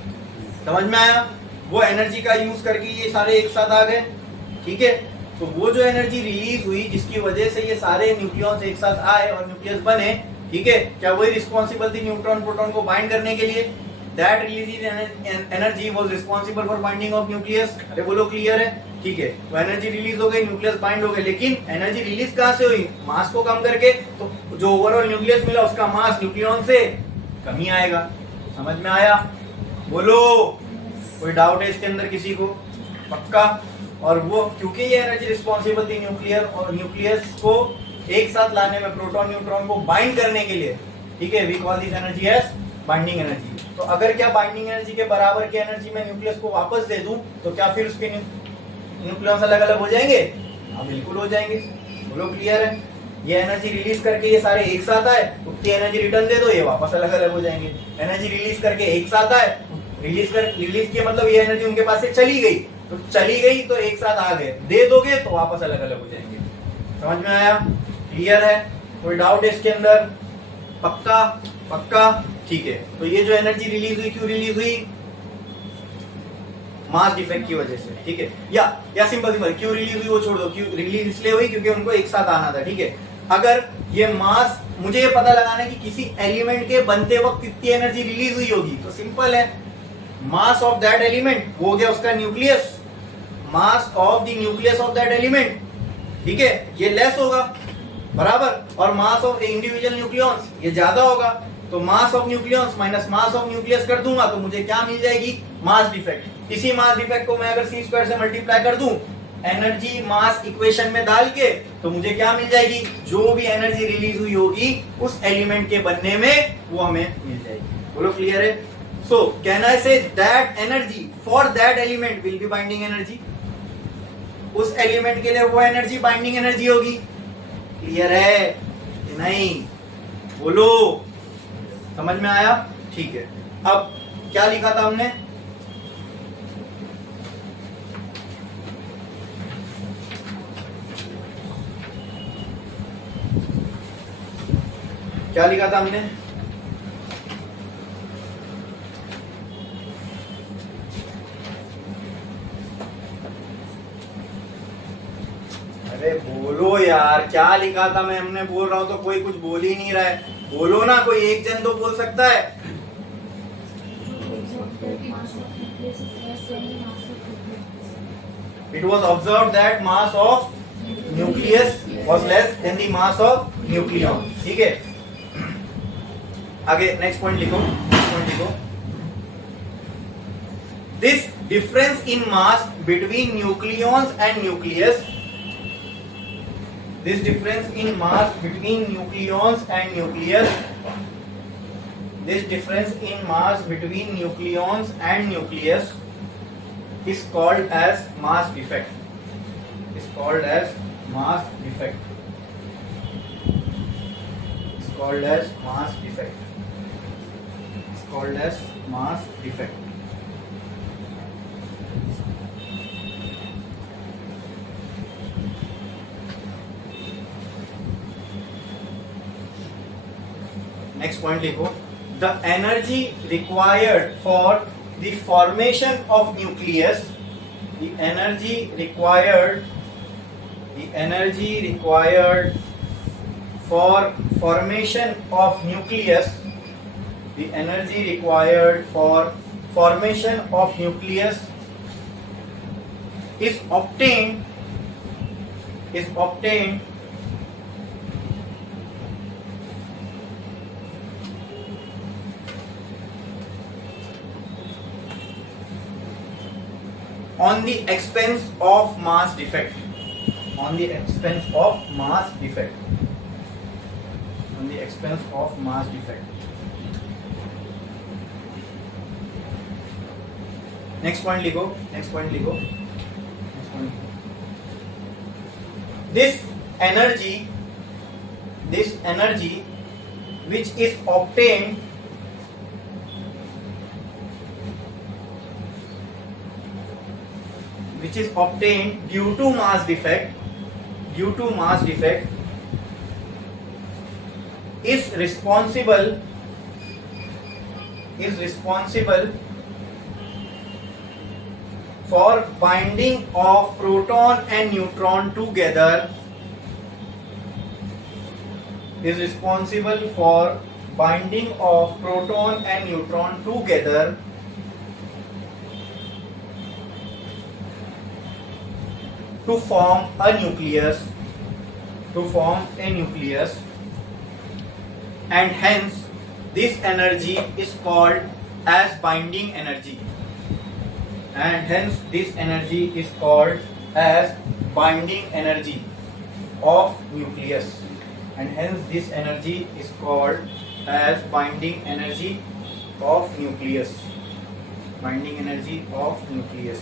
समझ में आया? वो एनर्जी का यूज करके ये सारे एक साथ आ गए। ठीक है, तो वो जो एनर्जी रिलीज हुई जिसकी वजह से ये सारे न्यूक्लियॉन्स एक साथ आए और न्यूक्लियस बने, ठीक है, क्या वही रिस्पॉन्सिबल थी न्यूट्रॉन प्रोटॉन को बाइंड करने के लिए? That release energy was responsible for binding of nucleus. अरे बोलो क्लियर है? ठीक है, तो एनर्जी रिलीज हो गई, न्यूक्लियस बाइंड हो गए, लेकिन एनर्जी रिलीज कहां से हुई? मास को कम करके। तो जो ओवरऑल न्यूक्लियस मिला उसका मास न्यूक्लियॉन से कम ही आएगा। समझ में आया? बोलो, कोई डाउट है इसके अंदर किसी को? पक्का? और वो क्योंकि ये एनर्जी रिस्पॉन्सिबल थी न्यूक्लियर और न्यूक्लियस को एक साथ लाने में, प्रोटॉन न्यूट्रॉन को बाइंड करने के लिए, ठीक है, we call this energy as binding energy. तो अगर क्या बाइंडिंग एनर्जी के बराबर की एनर्जी मैं न्यूक्लियस को वापस दे दूं तो क्या फिर उसके न्यूक्लियॉन्स अलग अलग हो जाएंगे? हाँ बिल्कुल हो जाएंगे। बोलो क्लियर है? ये एनर्जी रिलीज करके ये सारे एक साथ आए, उतनी एनर्जी रिटर्न दे दो, ये वापस अलग अलग हो जाएंगे। एनर्जी रिलीज करके एक साथ आए, रिलीज किया मतलब ये एनर्जी उनके पास से चली गई, तो चली गई तो एक साथ आ गए, दे दोगे तो वापस अलग अलग हो जाएंगे। समझ में आया? क्लियर है? कोई डाउट है इसके अंदर? पक्का? पक्का? ठीक है, तो ये जो एनर्जी रिलीज हुई, क्यों रिलीज हुई? मास डिफेक्ट की वजह से। ठीक है, या सिंपल क्यों रिलीज हुई वो छोड़ दो, क्यों रिलीज इसलिए हुई क्योंकि उनको एक साथ आना था। ठीक है, अगर ये मास, मुझे ये पता लगाना है कि किसी एलिमेंट के बनते वक्त कितनी एनर्जी रिलीज हुई होगी, तो सिंपल है, मास ऑफ दैट एलिमेंट वो हो गया उसका nucleus, mass of the nucleus of that element, ठीक है, ये लेस होगा बराबर, और मास ऑफ इंडिविजुअल न्यूक्लियॉन्स ये ज्यादा होगा। तो मास of nucleus minus mass of nucleus कर दूंगा तो मुझे क्या मिल जाएगी, मास डिफेक्ट। इसी मास डिफेक्ट को मैं अगर सी स्क्वायर से मल्टीप्लाई कर दूं एनर्जी मास इक्वेशन में डाल के, तो मुझे क्या मिल जाएगी, जो भी एनर्जी रिलीज हुई होगी उस एलिमेंट के बनने में वो हमें मिल जाएगी। बोलो क्लियर है? So can I say that energy for that element will be binding energy, उस एलिमेंट के लिए वो एनर्जी बाइंडिंग एनर्जी होगी। क्लियर है कि नहीं? बोलो, समझ में आया? ठीक है। अब क्या लिखा था हमने, क्या लिखा था हमने, अरे बोलो यार, क्या लिखा था? मैं हमने बोल रहा हूं तो कोई कुछ बोल ही नहीं रहा है। बोलो ना, कोई एक जन तो बोल सकता है। It was observed that mass of nucleus was less than the mass of nucleon. ठीक है, आगे नेक्स्ट पॉइंट लिखो, नेक्स्ट पॉइंट लिखो। This difference in mass between nucleons and nucleus, this difference in mass between nucleons and nucleus, this difference in mass between nucleons and nucleus is called as mass defect. Is called as mass defect. Is called as mass defect. Is called as mass defect. Next point लिखो, the energy required for the formation of nucleus, the energy required for formation of nucleus, the energy required for formation of nucleus is obtained on the expense of mass defect. On the expense of mass defect. On the expense of mass defect. Next point लिखो, next point लिखो, next point लिखो. This energy which is obtained due to mass defect is responsible for binding of proton and neutron together, is responsible for binding of proton and neutron together to form a nucleus, and hence this energy is called as binding energy, and hence this energy is called as binding energy of nucleus, and hence this energy is called as binding energy of nucleus, binding energy of nucleus,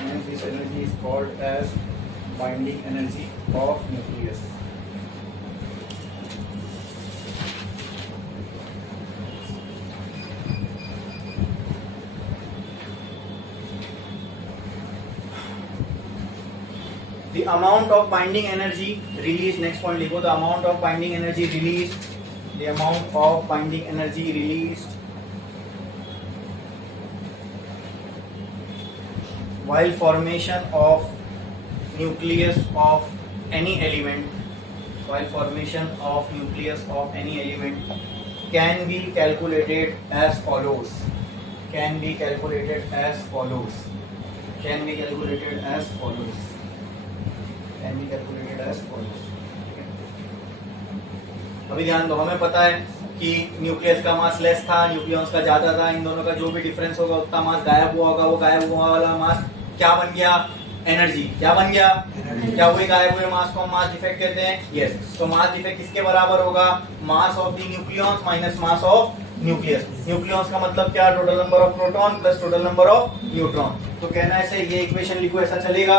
and this energy is called as binding energy of nucleus. The amount of binding energy released, next point लिखो, the amount of binding energy released, the amount of binding energy released while formation of nucleus of any element, can be calculated as follows. अभी ध्यान दो, हमें पता है कि nucleus का मास less था, न्यूक्लियॉन्स का ज्यादा था, इन दोनों का जो भी डिफरेंस होगा उतना मास गायब हुआ होगा, वो गायब हुआ वाला मास क्या बन गया, एनर्जी। क्या बन गया, क्या वही गायब हुए मास को हम मास डिफेक्ट कहते हैं, यस। तो मास डिफेक्ट किसके बराबर होगा, mass of the nucleons minus mass of nucleus. Nucleons का मतलब क्या, total number of proton plus total number of neutron. तो कहना है ऐसे, ये इक्वेशन लिखो, ऐसा चलेगा,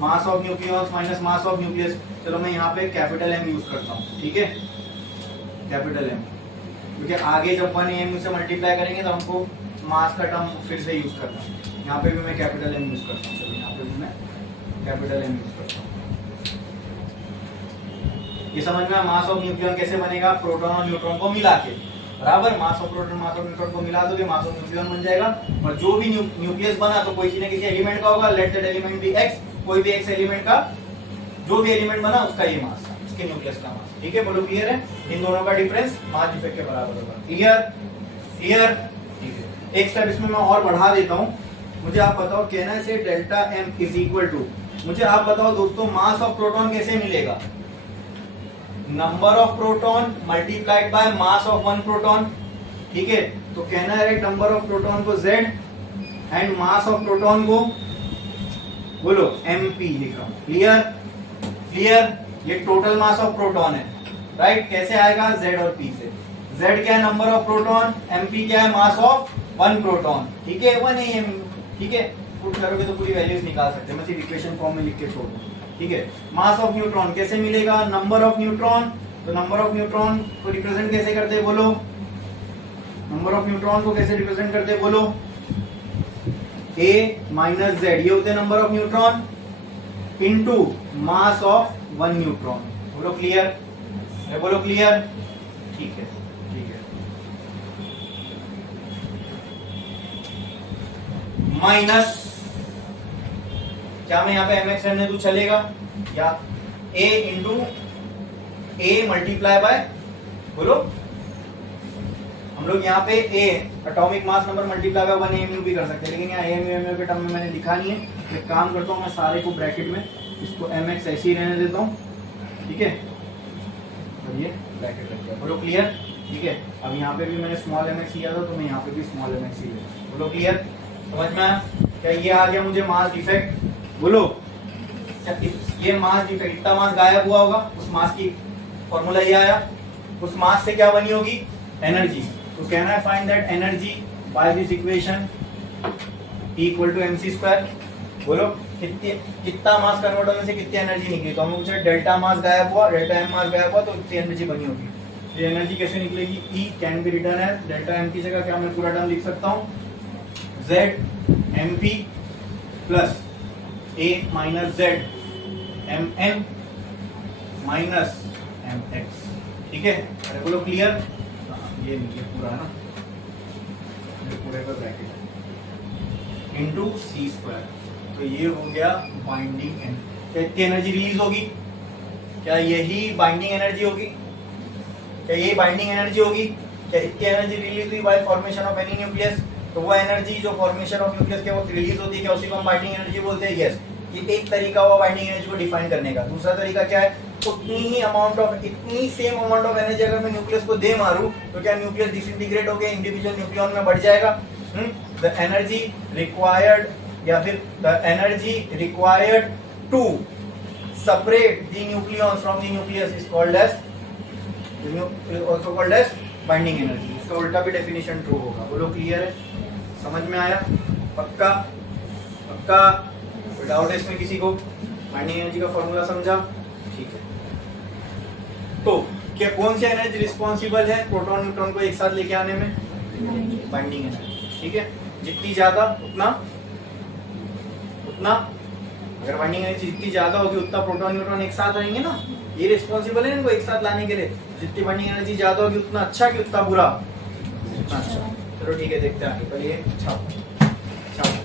मास of nucleons minus mass of nucleus. चलो मैं यहाँ पे कैपिटल एम यूज करता हूँ, ठीक है, कैपिटल एम, क्योंकि आगे जब 1 से मल्टीप्लाई करेंगे तो हमको मास का टर्म फिर से यूज करना है। यहाँ पे भी मैं कैपिटल एम यूज करता हूँ, चलो यहाँ पे भी मैं कैपिटल एम यूज करता हूँ। ये समझ में, मास ऑफ न्यूक्लियन कैसे बनेगा, प्रोटॉन और न्यूट्रॉन को मिला के, बराबर, मास of proton mass of neutron को मिला दोगे, मास ऑफ न्यूक्लियन बन जाएगा। और जो भी न्यूक्लियस बना तो कोई किसी एलिमेंट का होगा, let that element be X, कोई भी एक्स एलिमेंट का जो भी एलिमेंट बना उसका ये मास, उसके न्यूक्लियस का मास, ठीक है, बोलो क्लियर है। इन दोनों का डिफरेंस मास डिफेक्ट के बराबर होगा, क्लियर, क्लियर, ठीक है। एक स्टेप इसमें मैं और बढ़ा देता हूँ, मुझे आप बताओ, कहना से delta M is equal to, मुझे आप बताओ दोस्तों, मास ऑफ प्रोटॉन कैसे मिलेगा, number of proton multiplied by mass of one proton, ठीक है। तो कहना है नंबर ऑफ प्रोटॉन को z and mass of proton को बोलो mp लिख रहा हूं, क्लियर, क्लियर। ये टोटल मास ऑफ प्रोटॉन है, राइट, कैसे आएगा, z और p से। z क्या है, नंबर ऑफ प्रोटॉन, mp क्या है, मास ऑफ वन प्रोटॉन, ठीक है, 1 है, ठीक है। पुट करोगे तो पूरी वैल्यूज निकाल सकते हैं, मैं सिर्फ इक्वेशन फॉर्म में लिख के छोड़ दूं, ठीक है। मास ऑफ न्यूट्रॉन कैसे मिलेगा, नंबर ऑफ न्यूट्रॉन, तो नंबर ऑफ न्यूट्रॉन को रिप्रेजेंट कैसे करते हैं, बोलो, नंबर ऑफ न्यूट्रॉन को कैसे रिप्रेजेंट करते हैं, बोलो, a माइनस z, ये होते हैं number of neutron into mass of one neutron, बोलो क्लियर, बोलो क्लियर, ठीक है, ठीक है। माइनस, क्या मैं यहाँ पे mx रहने दूं, चलेगा, या a into a multiply by, बोलो, हम लोग यहाँ पे a atomic mass number multiply by 1 amu भी कर सकते हैं, लेकिन यहाँ amu के टर्म में मैंने लिखा नहीं है। एक काम करता हूँ, मैं सारे को ब्रैकेट में, इसको mx ऐसे ही रहने देता हूँ, ठीक है, और ये ब्रैकेट रख दिया, बोलो क्लियर, ठीक है। अब यहाँ पे भी मैंने स्मॉल mx लिया था, तो मैं यहाँ पे भी स्मॉल mx ही ले, बोलो क्लियर, समझ में आया। क्या ये आ गया मुझे मास डिफेक्ट, बोलो, ये मास डिफेक्ट, इतना मास गायब हुआ होगा, उस मास की फॉर्मूला ये आया, उस मास से क्या बनी होगी, एनर्जी। तो कहना है find that energy by this equation equal to mc square, बोलो कितना मास कन्वर्ट होने से कितनी एनर्जी निकली, तो हम पूछे डेल्टा मास गायब हुआ, डेल्टा एम मास गायब हुआ, तो इतनी एनर्जी बनी होगी। तो ये एनर्जी कैसे निकलेगी, E कैन बी रिटर्न है डेल्टा एम की जगह क्या मैं पूरा टर्म लिख सकता हूँ, Z mp plus a minus z mn minus mx, ठीक है, अरे बोलो क्लियर, ये नीचे पूरा है ना, पूरे का ब्रैकेट इनटू c स्क्वायर, तो ये हो गया बाइंडिंग एनर्जी। क्या इतनी एनर्जी रिलीज होगी, क्या यही बाइंडिंग एनर्जी होगी, क्या यही बाइंडिंग एनर्जी होगी, क्या इतनी एनर्जी रिलीज हुई bye formation of any nucleus, तो वो एनर्जी जो फॉर्मेशन ऑफ न्यूक्लियस के वक्त रिलीज होती है, क्या उसी को हम बाइंडिंग एनर्जी बोलते हैं, यस। ये एक तरीका हुआ बाइंडिंग एनर्जी को डिफाइन करने का। दूसरा तरीका क्या है, उतनी ही अमाउंट ऑफ, इतनी सेम अमाउंट ऑफ एनर्जी अगर मैं न्यूक्लियस को दे मारूं तो क्या न्यूक्लियस डिसइंटीग्रेट होकर इंडिविजुअल न्यूक्लियॉन में बढ़ जाएगा। द एनर्जी रिक्वायर्ड, या फिर the energy required to separate the nucleons from the nucleus is called as, also called as binding energy। इसका उल्टा भी डेफिनेशन ट्रू होगा, बोलो क्लियर है, समझ में आया, पक्का, पक्का, कोई डाउट है इसमें किसी को, बाइंडिंग एनर्जी का फॉर्मूला समझा, ठीक है। तो क्या कौन सी एनर्जी रिस्पॉन्सिबल है प्रोटॉन न्यूट्रॉन को एक साथ लेके आने में, बाइंडिंग एनर्जी, ठीक है। जितनी ज्यादा उतना उतना, अगर बाइंडिंग एनर्जी जितनी ज्यादा होगी उतना प्रोटॉन न्यूट्रॉन एक साथ रहेंगे ना, ये रिस्पॉन्सिबल है इनको एक साथ लाने के लिए। जितनी बाइंडिंग एनर्जी ज्यादा होगी उतना अच्छा कि उतना बुरा, उतना अच्छा। चलो ठीक है, देखते हैं आगे, चलिए छापो छापो।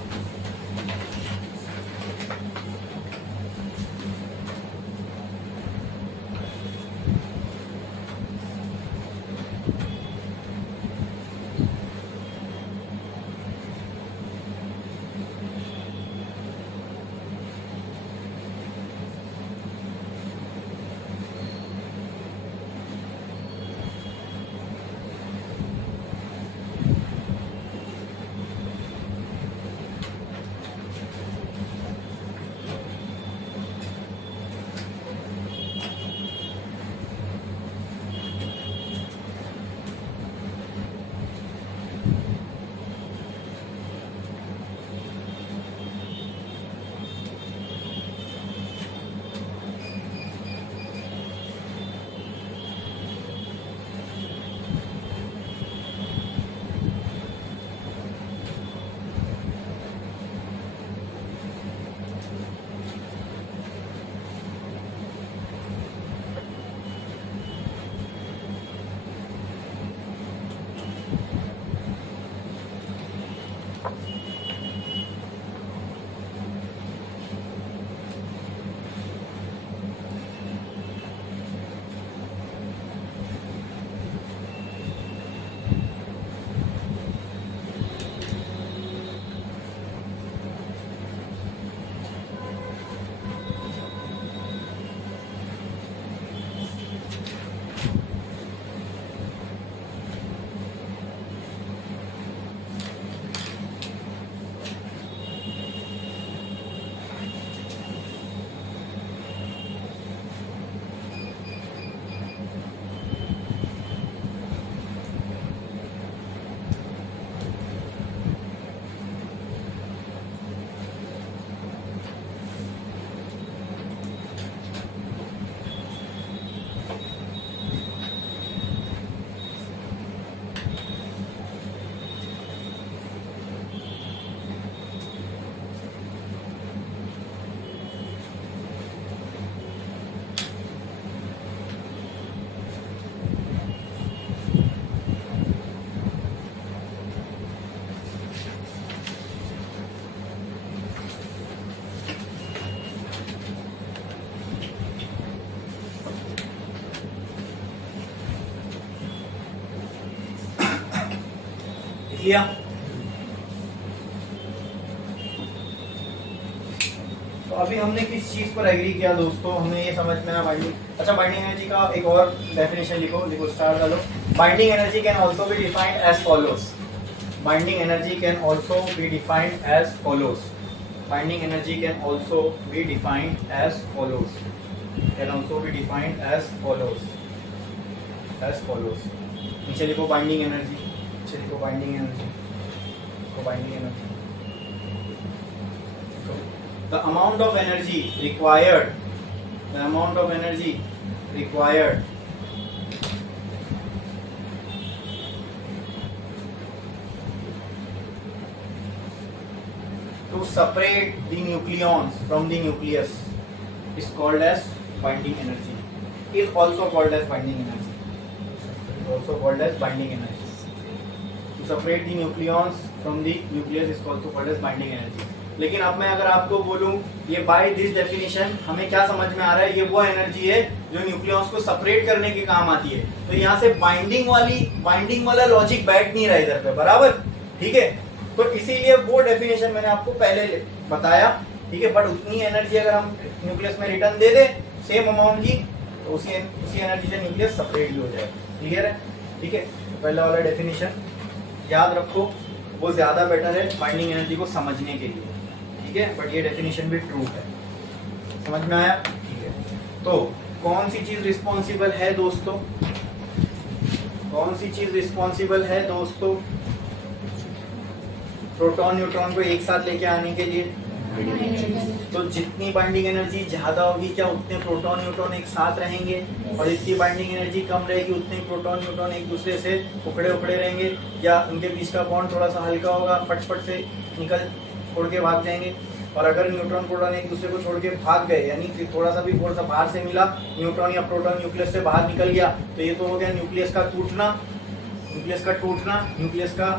लिख लिया। तो अभी हमने किस चीज पर एग्री किया दोस्तों, हमें ये समझ में आया बाइंडिंग। अच्छा, बाइंडिंग एनर्जी का एक और डेफिनेशन लिखो स्टार्ट कर लो। Binding energy can also be defined as follows. Binding energy can also be defined as follows. Binding energy can also be defined as follows. Can also be defined as follows. As follows. नीचे लिखो binding energy, नीचे लिखो binding energy, लिखो binding energy. The amount of energy required, the amount of energy required to separate the nucleons from the nucleus is called as binding energy. Is also called as binding energy. Is also called as binding energy. To separate the nucleons from the nucleus is also called as binding energy. लेकिन अब मैं अगर आपको बोलूं ये by this definition हमें क्या समझ में आ रहा है, ये वो एनर्जी है जो न्यूक्लियस को सेपरेट करने के काम आती है। तो यहाँ से बाइंडिंग वाला लॉजिक बैठ नहीं रहा इधर पे, बराबर, ठीक है। तो इसीलिए वो डेफिनेशन मैंने आपको पहले बताया, ठीक है। बट उतनी एनर्जी अगर हम न्यूक्लियस में रिटर्न दे दे सेम अमाउंट की, तो उसी एनर्जी से न्यूक्लियस सेपरेट भी हो जाए। क्लियर है, ठीक है। पहला वाला डेफिनेशन याद रखो, वो ज्यादा बेटर है बाइंडिंग एनर्जी को समझने के लिए, ठीक है। बट ये डेफिनेशन भी ट्रू है, समझ में आया, ठीक है। तो कौन सी चीज रिस्पॉन्सिबल है दोस्तों, कौन सी चीज रिस्पॉन्सिबल है दोस्तों प्रोटॉन न्यूट्रॉन को एक साथ लेके आने के लिए? तो जितनी बाइंडिंग एनर्जी ज्यादा होगी क्या उतने प्रोटॉन न्यूट्रॉन एक साथ रहेंगे, और जितनी बाइंडिंग एनर्जी कम रहेगी उतने प्रोटॉन न्यूट्रॉन एक दूसरे से उखड़े रहेंगे, या उनके बीच का बॉन्ड थोड़ा सा हल्का होगा, फटफट से निकल छोड़ के भाग जाएंगे। और अगर न्यूट्रॉन प्रोटॉन एक दूसरे को छोड़ के भाग गए, यानी कि थोड़ा सा भी फोर्स बाहर से मिला, न्यूट्रॉन या प्रोटॉन न्यूक्लियस से बाहर निकल गया, तो ये तो हो गया न्यूक्लियस का टूटना, न्यूक्लियस का टूटना, न्यूक्लियस का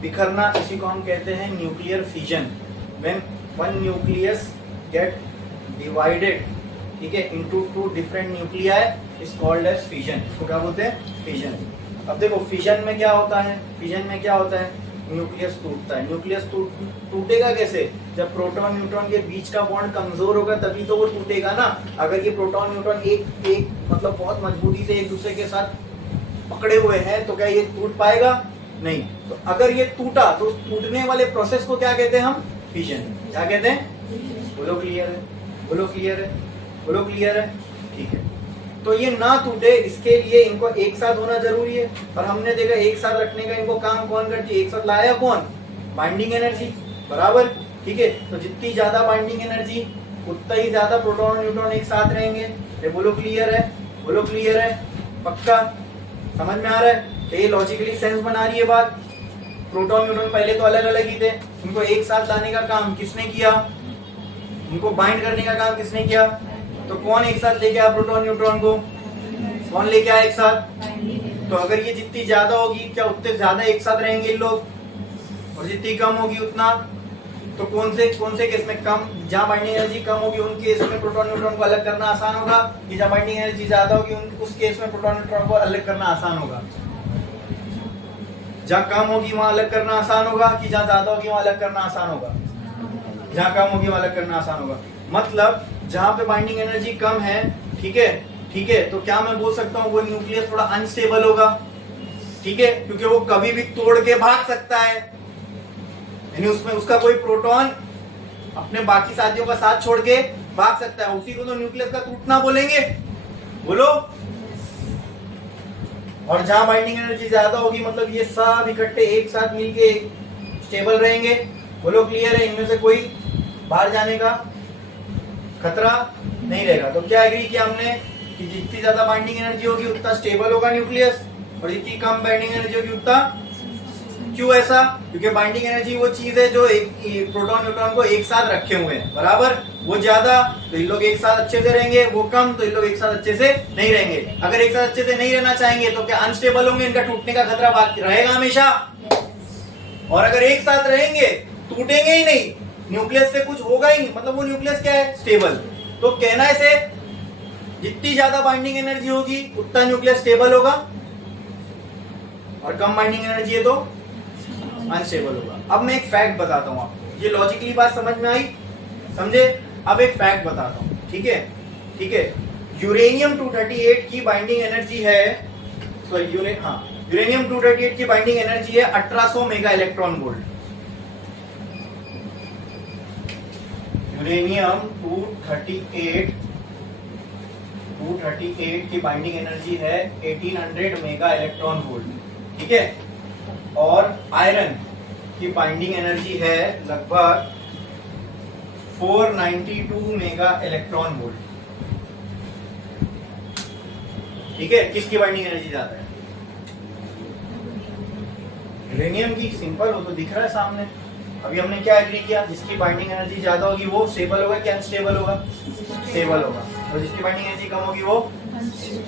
बिखरना। इसी को हम कहते हैं nuclear fission. When one nucleus get divided, ठीक है, into two different nuclei is called as fission. इसको क्या बोलते हैं? फिजन। अब देखो फिजन में क्या होता है, फिजन में क्या होता है, न्यूक्लियस टूटता है। न्यूक्लियस टूटेगा कैसे? जब प्रोटॉन न्यूट्रॉन के बीच का बॉन्ड कमजोर होगा तभी तो वो टूटेगा ना। अगर ये प्रोटॉन न्यूट्रॉन एक मतलब बहुत मजबूती से एक दूसरे के साथ पकड़े हुए हैं तो क्या ये टूट पाएगा? नहीं। तो अगर ये टूटा तो टूटने वाले प्रोसेस को क्या कहते हैं हम? फिजन। क्या कहते हैं? बोलो क्लियर है, बोलो क्लियर है, बोलो क्लियर है, ठीक है। तो ये ना टूटे इसके लिए इनको एक साथ होना जरूरी है, और हमने देखा एक साथ रखने का इनको काम कौन करती है? एक साथ लाया कौन? बाइंडिंग एनर्जी, बराबर, ठीक है। तो जितनी ज्यादा बाइंडिंग एनर्जी उतना ही ज्यादा प्रोटॉन न्यूट्रॉन एक साथ रहेंगे। ये बोलो क्लियर है, बोलो क्लियर है, पक्का समझ में आ रहा है? ये लॉजिकली सेंस बना रही है बात। प्रोटॉन न्यूट्रॉन पहले तो अलग अलग ही थे, इनको एक साथ लाने का काम किसने किया? इनको बाइंड करने का काम किसने किया? तो कौन एक साथ लेके आया प्रोटॉन न्यूट्रॉन को? कौन लेके आया एक साथ? तो अगर ये जितनी ज्यादा होगी क्या उतने ज्यादा एक साथ रहेंगे इन लोग, और जितनी कम होगी उतना, तो कौन से केस में कम, जहां बाइंडिंग एनर्जी कम होगी उन केस में प्रोटॉन न्यूट्रॉन को अलग करना आसान होगा, कि जहां बाइंडिंग एनर्जी ज्यादा होगी उस केस में प्रोटॉन न्यूट्रॉन को अलग करना आसान होगा? जहां कम होगी वहां अलग करना आसान होगा, कि जहां ज्यादा होगी वहां अलग करना आसान होगा? जहां कम होगी वहां अलग करना आसान होगा। मतलब जहां पे बाइंडिंग एनर्जी कम है, ठीक है, ठीक है, तो क्या मैं बोल सकता हूँ वो न्यूक्लियस थोड़ा अनस्टेबल होगा, ठीक है, क्योंकि वो कभी भी तोड़ के भाग सकता है, यानी उसमें उसका कोई प्रोटॉन अपने बाकी साथियों का साथ छोड़ के भाग सकता है। उसी को तो न्यूक्लियस का टूटना बोलेंगे, बोलो। और जहां बाइंडिंग एनर्जी ज्यादा होगी मतलब ये सब इकट्ठे एक साथ मिलके स्टेबल रहेंगे, बोलो क्लियर है? इनमें से कोई बाहर जाने का खतरा नहीं रहेगा। तो क्या एग्री किया हमने कि जितनी ज्यादा बाइंडिंग एनर्जी होगी उतना स्टेबल होगा न्यूक्लियस, और जितनी कम बाइंडिंग एनर्जी होगी उतना। क्यों ऐसा? क्योंकि बाइंडिंग एनर्जी वो चीज है जो एक प्रोटॉन न्यूट्रॉन को एक साथ रखे हुए हैं, बराबर। वो ज्यादा तो इन लोग एक साथ अच्छे से रहेंगे, वो कम तो इन लोग एक साथ अच्छे से नहीं रहेंगे। अगर एक साथ अच्छे से नहीं रहना चाहेंगे तो क्या अनस्टेबल होंगे, इनका टूटने का खतरा रहेगा हमेशा। और अगर एक साथ रहेंगे टूटेंगे ही नहीं, न्यूक्लियस से कुछ होगा ही नहीं, मतलब वो न्यूक्लियस क्या है? स्टेबल। तो कहना है से जितनी ज्यादा बाइंडिंग एनर्जी होगी उतना न्यूक्लियस स्टेबल होगा, और कम बाइंडिंग एनर्जी है तो अनस्टेबल होगा। अब मैं एक फैक्ट बताता हूँ आपको, ये लॉजिकली बात समझ में आई, समझे? अब एक फैक्ट बताता हूँ, ठीक है, ठीक है। यूरेनियम 238 की बाइंडिंग एनर्जी है, सॉरी यूरेनियम 238 की बाइंडिंग एनर्जी है 1800 मेगा इलेक्ट्रॉन वोल्ट। यूरेनियम 238 की बाइंडिंग एनर्जी है 1800 मेगा इलेक्ट्रॉन वोल्ट, ठीक है। और आयरन की बाइंडिंग एनर्जी है लगभग 492 मेगा इलेक्ट्रॉन वोल्ट, ठीक है। किसकी बाइंडिंग एनर्जी ज्यादा है? यूरेनियम की। सिंपल, वो तो दिख रहा है सामने। अभी हमने क्या एग्री किया? जिसकी बाइंडिंग एनर्जी ज्यादा होगी वो स्टेबल होगा कि अनस्टेबल होगा? स्टेबल होगा। और जिसकी बाइंडिंग एनर्जी कम होगी वो,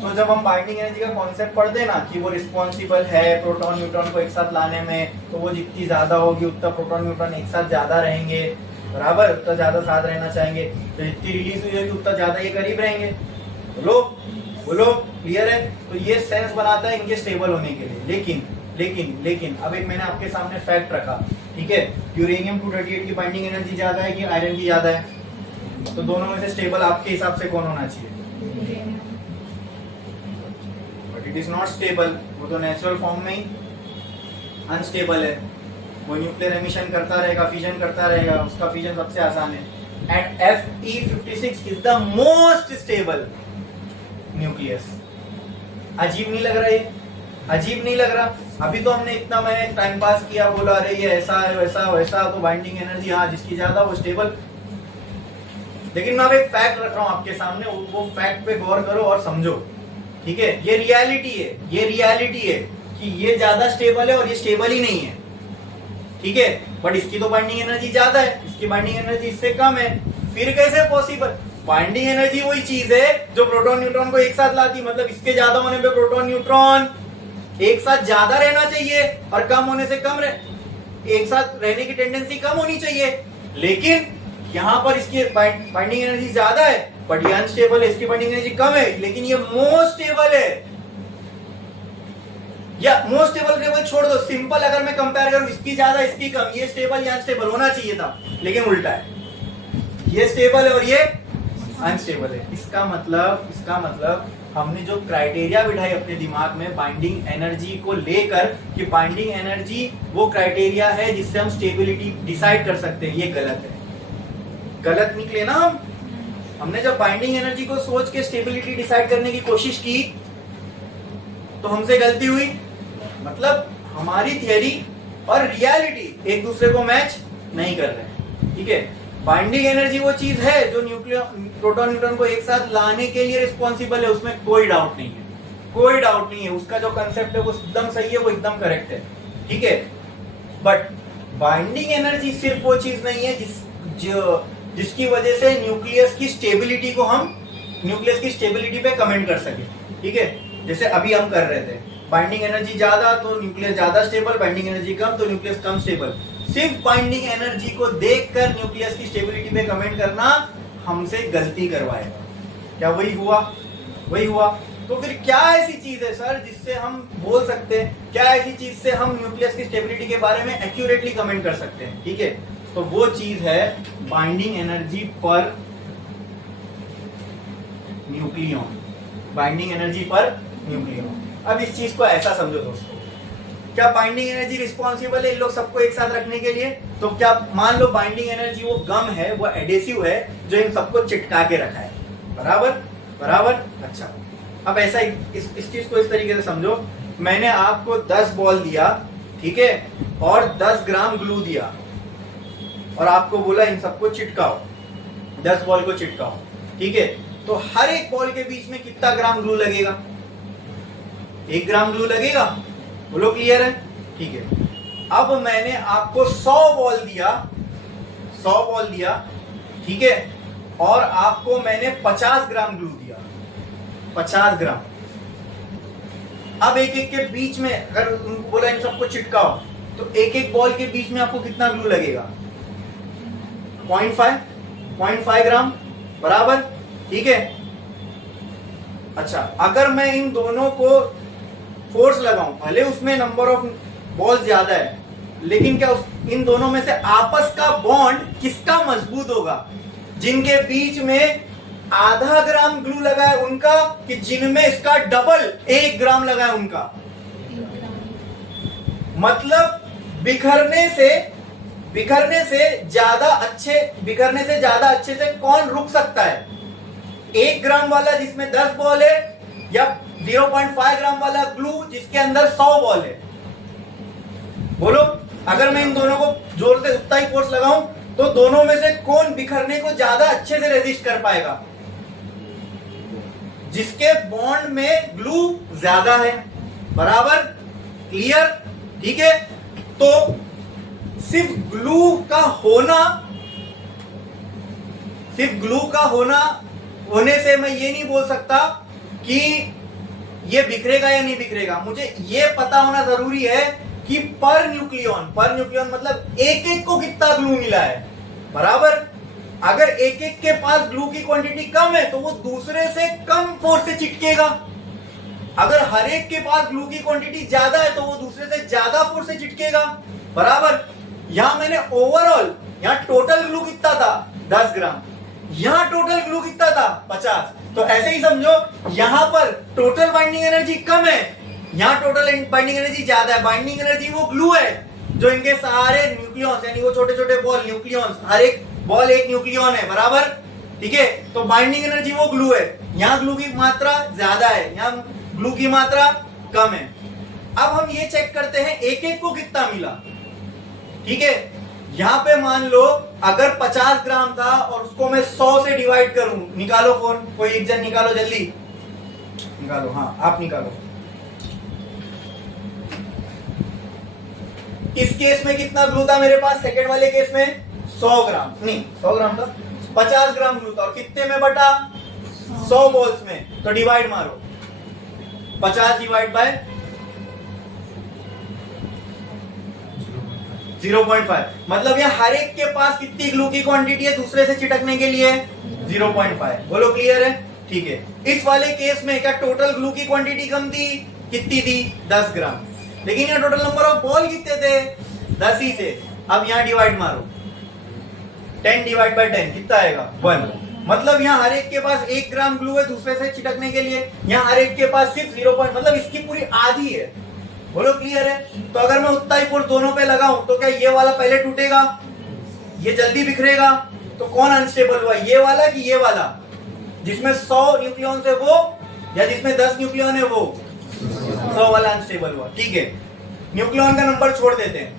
तो जब हम बाइंडिंग एनर्जी का कॉन्सेप्ट पढ़ते हैं ना कि वो रिस्पॉन्सिबल है प्रोटॉन न्यूट्रॉन को एक साथ लाने में, तो वो जितनी ज्यादा होगी उतना प्रोटॉन न्यूट्रॉन एक साथ ज्यादा रहेंगे, बराबर, उतना ज्यादा साथ रहना चाहेंगे। तो जितनी रिलीज हुई होगी उतना ज्यादा ये करीब रहेंगे। बोलो बोलो, क्लियर है? तो ये सेंस बनाता है इनके स्टेबल होने के लिए। लेकिन लेकिन लेकिन अब एक मैंने आपके सामने फैक्ट रखा, ठीक है। यूरेनियम 238 की बाइंडिंग एनर्जी ज्यादा है कि आयरन की ज्यादा है? तो दोनों में से स्टेबल आपके हिसाब से कौन होना चाहिए? But it is not stable, वो तो नेचुरल फॉर्म में ही अनस्टेबल है। वो न्यूक्लियर एमिशन करता रहेगा, फिजन करता रहेगा, उसका फिजन सबसे आसान है। And Fe56 is the most stable nucleus. अजीब नहीं लग रहा ये? अजीब नहीं लग रहा? अभी तो हमने इतना, मैंने टाइम पास किया, बोला अरे ये ऐसा है वैसा वैसा, तो बाइंडिंग एनर्जी हाँ जिसकी ज्यादा वो स्टेबल। लेकिन मैं अब एक फैक्ट रख रहा हूं आपके सामने, वो फैक्ट पे गौर करो और समझो, ठीक है। ये रियलिटी है, ये रियलिटी है कि ये ज्यादा स्टेबल है और ये स्टेबल ही नहीं है, ठीक है। बट इसकी तो बाइंडिंग एनर्जी ज्यादा है, इसकी बाइंडिंग एनर्जी इससे कम है। फिर कैसे पॉसिबल? बाइंडिंग एनर्जी वही चीज है जो प्रोटॉन न्यूट्रॉन को एक साथ लाती, मतलब इसके ज्यादा होने पे प्रोटॉन न्यूट्रॉन एक साथ ज्यादा रहना चाहिए और कम होने से कम एक साथ रहने की टेंडेंसी कम होनी चाहिए। लेकिन यहां पर इसकी बाइंडिंग एनर्जी ज्यादा है बट ये अनस्टेबल है, इसकी बाइंडिंग एनर्जी कम है लेकिन ये मोस्ट स्टेबल है। या मोस्ट स्टेबल छोड़ दो, सिंपल अगर मैं कंपेयर करूं, इसकी ज्यादा इसकी कम, ये स्टेबल या अनस्टेबल होना चाहिए था, लेकिन उल्टा है, ये स्टेबल है और ये अनस्टेबल है। इसका मतलब हमने जो क्राइटेरिया बिठाई अपने दिमाग में बाइंडिंग एनर्जी को लेकर कि बाइंडिंग एनर्जी वो क्राइटेरिया है जिससे हम स्टेबिलिटी डिसाइड कर सकते हैं, ये गलत है। गलत निकले ना हमने जब बाइंडिंग एनर्जी को सोच के स्टेबिलिटी डिसाइड करने की कोशिश की तो हमसे गलती हुई। मतलब हमारी थियरी और रियलिटी एक दूसरे को मैच नहीं कर रहे, ठीक है। बाइंडिंग एनर्जी वो चीज है जो प्रोटॉन न्यूट्रॉन को एक साथ लाने के लिए रिस्पॉन्सिबल है, उसमें कोई डाउट नहीं है, कोई डाउट नहीं है। उसका जो कंसेप्ट है वो एकदम सही है, वो एकदम करेक्ट है, ठीक है। बट बाइंडिंग एनर्जी सिर्फ वो चीज नहीं है जिसकी वजह से न्यूक्लियस की स्टेबिलिटी पे कमेंट कर सके, ठीक है। जैसे अभी हम कर रहे थे, बाइंडिंग एनर्जी ज्यादा तो न्यूक्लियस ज्यादा स्टेबल, बाइंडिंग एनर्जी कम तो न्यूक्लियस कम स्टेबल। सिर्फ बाइंडिंग एनर्जी को देखकर न्यूक्लियस की स्टेबिलिटी पे कमेंट करना हमसे गलती करवाएगा। क्या वही हुआ? वही हुआ। तो फिर क्या ऐसी चीज है सर जिससे हम बोल सकते हैं, क्या ऐसी चीज से हम न्यूक्लियस की स्टेबिलिटी के बारे में एक्यूरेटली कमेंट कर सकते हैं, ठीक है। तो वो चीज है बाइंडिंग एनर्जी पर न्यूक्लियॉन, बाइंडिंग एनर्जी पर न्यूक्लियॉन। अब इस चीज को ऐसा समझो दोस्तों, क्या बाइंडिंग एनर्जी रिस्पॉन्सिबल है इन लोग सबको एक साथ रखने के लिए? तो क्या मान लो बाइंडिंग एनर्जी वो गम है, वो एडेसिव है जो इन सबको चिटका के रखा है, बराबर बराबर। अच्छा, अब ऐसा इस चीज को इस तरीके से समझो, मैंने आपको 10 बॉल दिया, ठीक है, और 10 ग्राम ग्लू दिया और आपको बोला इन सबको चिटकाओ, 10 बॉल को चिटकाओ, ठीक है। तो हर एक बॉल के बीच में कितना ग्राम ग्लू लगेगा? 1 ग्राम ग्लू लगेगा। बोलो क्लियर है? ठीक है। अब मैंने आपको 100 बॉल दिया, 100 बॉल दिया, ठीक है, और आपको मैंने 50 ग्राम ग्लू दिया, 50 ग्राम। अब एक एक के बीच में अगर उनको बोला इन सबको चिटकाओ तो एक एक बॉल के बीच में आपको कितना ग्लू लगेगा? 0.5 ग्राम, बराबर, ठीक है। अच्छा, अगर मैं इन दोनों को फोर्स लगाऊं, भले उसमें नंबर ऑफ बॉल ज्यादा है लेकिन क्या इन दोनों में से आपस का बॉन्ड किसका मजबूत होगा? जिनके बीच में आधा ग्राम ग्लू लगा है उनका, कि जिनमें इसका डबल 1 ग्राम लगा है उनका? मतलब बिखरने से ज्यादा अच्छे से कौन रुक सकता है? 1 ग्राम वाला जिसमें 10 बॉल है, या 0.5 ग्राम वाला ग्लू जिसके अंदर 100 बॉल है? बोलो, अगर मैं इन दोनों को जोर से उतना ही फोर्स लगाऊं तो दोनों में से कौन बिखरने को ज्यादा अच्छे से रेजिस्ट कर पाएगा? जिसके बॉन्ड में ग्लू ज्यादा है। बराबर? क्लियर? ठीक है। तो सिर्फ ग्लू का होने से मैं ये नहीं बोल सकता कि ये बिखरेगा या नहीं बिखरेगा। मुझे ये पता होना जरूरी है कि पर न्यूक्लियन मतलब एक एक को कितना ग्लू मिला है। बराबर? अगर एक एक के पास ग्लू की क्वांटिटी कम है तो वो दूसरे से कम फोर्स से चिटकेगा। अगर हर एक के पास ग्लू की क्वांटिटी ज्यादा है तो वो दूसरे से ज्यादा फोर्स से चिटकेगा। बराबर? यहां मैंने ओवरऑल, यहां टोटल ग्लू कितना था? 10 ग्राम। यहां टोटल ग्लू कितना था? 50। तो ऐसे ही समझो, यहां पर टोटल बाइंडिंग एनर्जी कम है, यहां टोटल बाइंडिंग एनर्जी ज्यादा है। बाइंडिंग एनर्जी वो ग्लू है जो इनके सारे न्यूक्लियॉन्स, यानी वो छोटे छोटे बॉल न्यूक्लियॉन्स, हर एक बॉल एक न्यूक्लियॉन है। बराबर? ठीक है। तो बाइंडिंग एनर्जी वो ग्लू है, यहां ग्लू की मात्रा ज्यादा है, यहां ग्लू की मात्रा कम है। अब हम ये चेक करते हैं एक एक को कितना मिला। ठीक है। यहां पे मान लो अगर 50 ग्राम था और उसको मैं 100 से डिवाइड करूं, निकालो फोन, कोई एक जन निकालो, जल्दी निकालो। हाँ, आप निकालो। इस केस में कितना ग्लू था मेरे पास? सेकंड वाले केस में 100 ग्राम, नहीं 100 ग्राम था, 50 ग्राम ग्लू था। और कितने में बटा? 100 बॉल्स में। तो डिवाइड मारो, 50 डिवाइड बाय 0.5, मतलब ये हर एक के पास कितनी ग्लू की क्वांटिटी है दूसरे से चिटकने के लिए? 0.5। बोलो, क्लियर है? ठीक है। इस वाले केस में क्या टोटल ग्लू की क्वांटिटी कम थी? कितनी थी? 10 ग्राम। लेकिन यहाँ टोटल नंबर ऑफ बॉल कितने थे? 10 ही थे। अब यहाँ डिवाइड मारो, 10 डिवाइड बाय 10 कितना आएगा? 1। मतलब यहाँ हर एक के पास 1 ग्राम ग्लू है दूसरे से चिटकने के लिए, यहाँ हर एक के पास सिर्फ 0. मतलब इसकी पूरी आधी है। बोलो, क्लियर है? तो अगर मैं उतना ही फोर्स दोनों पे लगाऊं तो क्या ये वाला पहले टूटेगा, ये जल्दी बिखरेगा? तो कौन अनस्टेबल हुआ, ये वाला कि ये वाला? जिसमें 100 न्यूक्लियॉन है वो, या जिसमें 10 न्यूक्लियॉन है वो? 100 वाला अनस्टेबल हुआ। ठीक है। न्यूक्लियॉन का नंबर छोड़ देते हैं।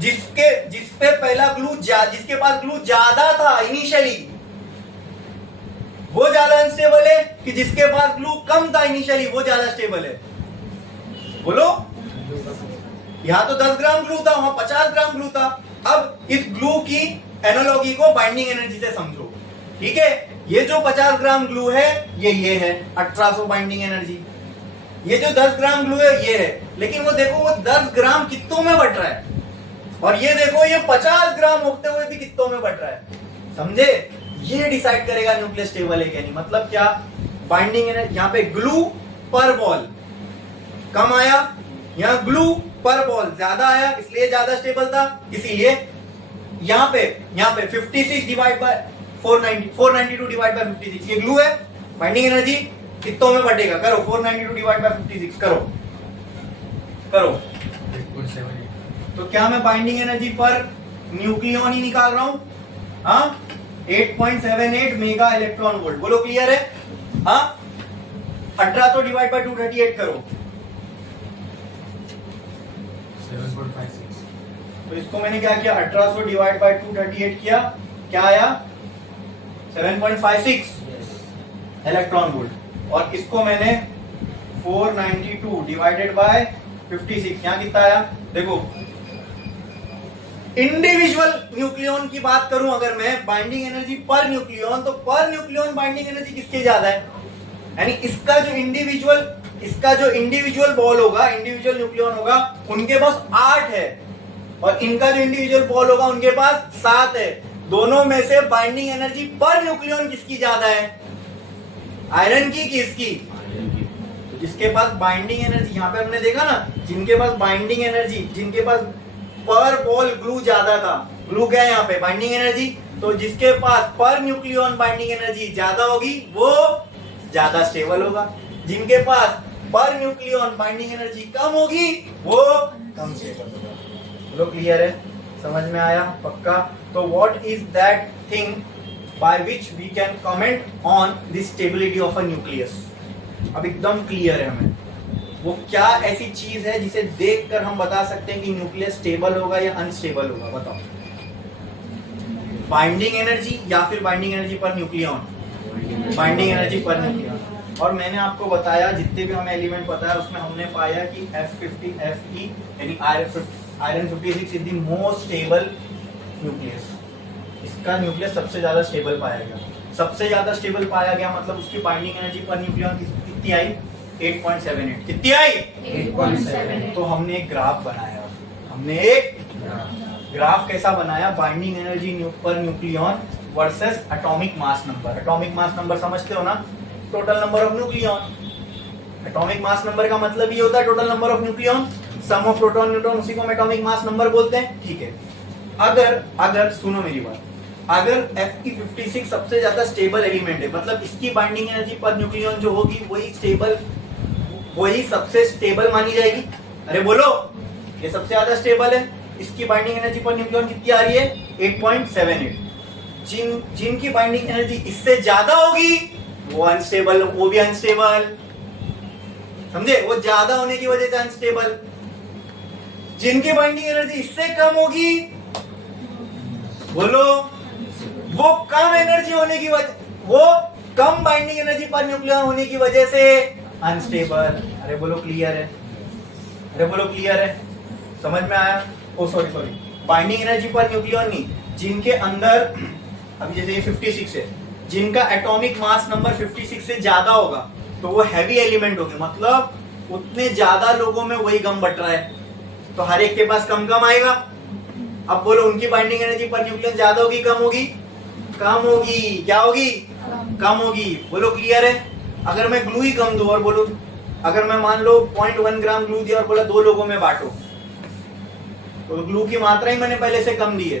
जिसपे पहला ग्लू जिसके पास ग्लू ज्यादा था इनिशियली, वो ज्यादा अनस्टेबल है कि जिसके पास ग्लू कम था इनिशियली वो ज्यादा स्टेबल है? बोलो। यहां तो 10 ग्राम ग्लू था, वहां 50 ग्राम ग्लू था। अब इस ग्लू की एनालॉजी को बाइंडिंग एनर्जी से समझो। ठीक है। ये जो 50 ग्राम ग्लू है ये है 1800 बाइंडिंग एनर्जी। ये जो 10 ग्राम ग्लू है ये है, लेकिन वो देखो वो 10 ग्राम कितनों में बट रहा है, और ये देखो ये 50 ग्राम होते हुए भी कितनों में बट रहा है। समझे? ये डिसाइड करेगा न्यूक्लियस स्टेबल है क्या नहीं। मतलब क्या? बाइंडिंग एनर्जी, यहाँ पे ग्लू पर बॉल कम आया, यहाँ ग्लू पर बॉल ज्यादा आया, इसलिए ज्यादा स्टेबल था। इसीलिए यहाँ पे 56 डिवाइड बाय 492 डिवाइड बाय 56, ये ग्लू है। बाइंडिंग एनर्जी कितनों में बटेगा? करो, 492 डिवाइड बाय 56 करो 8.78। तो क्या मैं बाइंडिंग एनर्जी पर न्यूक्लियॉन ही निकाल रहा हूं? हाँ, 8.78 मेगा इलेक्ट्रॉन वोल्ट। बोलो, क्लियर है? हाँ, 1800 डिवाइड बाय 238 करो, 7.56। तो इसको मैंने क्या किया? 1800 डिवाइड बाय 238 किया, क्या आया? 7.56 इलेक्ट्रॉन वोल्ट। और इसको मैंने 492 डिवाइडेड बाय 56, यहाँ कितना आया? देखो, इंडिविजुअल न्यूक्लियॉन की बात करूं अगर मैं, बाइंडिंग एनर्जी पर न्यूक्लियॉन, तो पर न्यूक्लियॉन बाइंडिंग एनर्जी किसके ज्यादा है? यानी इसका जो इंडिविजुअल बॉल होगा, इंडिविजुअल न्यूक्लियॉन होगा, उनके पास 8 है, और इनका जो इंडिविजुअल बॉल होगा उनके पास 7 है। दोनों में से बाइंडिंग एनर्जी पर न्यूक्लियॉन किसकी ज्यादा है? आयरन की कि इसकी? तो जिसके पास बाइंडिंग एनर्जी, यहां पे हमने देखा ना, जिनके पास बाइंडिंग एनर्जी, जिनके पास पर बॉल ग्लू ज्यादा था, ग्लू क्या है यहाँ पे बाइंडिंग एनर्जी, तो जिसके पास पर न्यूक्लियन बाइंडिंग एनर्जी ज्यादा होगी वो ज्यादा स्टेबल होगा, जिनके पास पर न्यूक्लियन बाइंडिंग एनर्जी कम होगी वो कम स्टेबल होगा। बोलो क्लियर है, समझ में आया पक्का? तो what is that thing by which we can comment on the stability of a nucleus? अब एकदम क्लियर है हमें वो क्या ऐसी चीज है जिसे देखकर हम बता सकते हैं कि न्यूक्लियस स्टेबल होगा या अनस्टेबल होगा, बताओ। बाइंडिंग एनर्जी या फिर binding energy per nucleon? Binding energy per nucleon. और मैंने आपको बताया जितने भी हमें एलिमेंट पता है उसमें हमने पाया कि F50 Fe यानी iron 56 is the most stable nucleus. इसका न्यूक्लियस सबसे ज्यादा स्टेबल पाया गया, सबसे ज्यादा स्टेबल पाया गया, मतलब उसकी बाइंडिंग एनर्जी पर न्यूक्लियन कितनी आई? 8.78। कितनी आई? 8.78। तो हमने एक ग्राफ बनाया, हमने एक ग्राफ कैसा बनाया? बाइंडिंग एनर्जी पर nucleon versus atomic mass number. Atomic mass number समझते हो ना? Total number of nucleon. Atomic mass number का मतलब ये होता है total number of nucleon, sum of proton neutron, उसी को हम एटॉमिक मास नंबर बोलते हैं, ठीक है। अगर सुनो मेरी बात, अगर Fe56 सबसे ज्यादा स्टेबल एलिमेंट है, मतलब इसकी बाइंडिंग एनर्जी पर न्यूक्लियन जो होगी वही सबसे स्टेबल मानी जाएगी। अरे बोलो, ये सबसे ज्यादा स्टेबल है, इसकी बाइंडिंग एनर्जी पर न्यूक्लियन कितनी आ रही है? 8.78। जिनकी बाइंडिंग एनर्जी इससे ज्यादा होगी वो अनस्टेबल, वो भी अनस्टेबल, समझे? वो ज्यादा होने की वजह से अनस्टेबल। जिनकी बाइंडिंग एनर्जी इससे कम होगी, बोलो, वो कम एनर्जी होने की वजह, वो कम बाइंडिंग एनर्जी पर न्यूक्लियन होने की वजह से अनस्टेबल। अरे बोलो क्लियर है? अरे बोलो क्लियर है? समझ में आया? ओ सॉरी, बाइंडिंग एनर्जी पर न्यूक्लियन नहीं, जिनके अंदर अभी जैसे ये 56 है, जिनका एटॉमिक मास नंबर 56 से ज्यादा होगा तो वो हैवी एलिमेंट होंगे, मतलब उतने ज्यादा लोगों में वही गम बट रहा है तो हर एक के पास कम कम आएगा। अब बोलो उनकी बाइंडिंग एनर्जी पर न्यूक्लियन ज्यादा होगी कम होगी? कम होगी। क्या होगी? कम होगी। बोलो क्लियर है? अगर मैं ग्लू ही कम दूं और बोलो, अगर मैं मान लो 0.1 ग्राम ग्लू दिया और बोला 2 लोगों में बांटो, तो ग्लू की मात्रा ही मैंने पहले से कम दी है,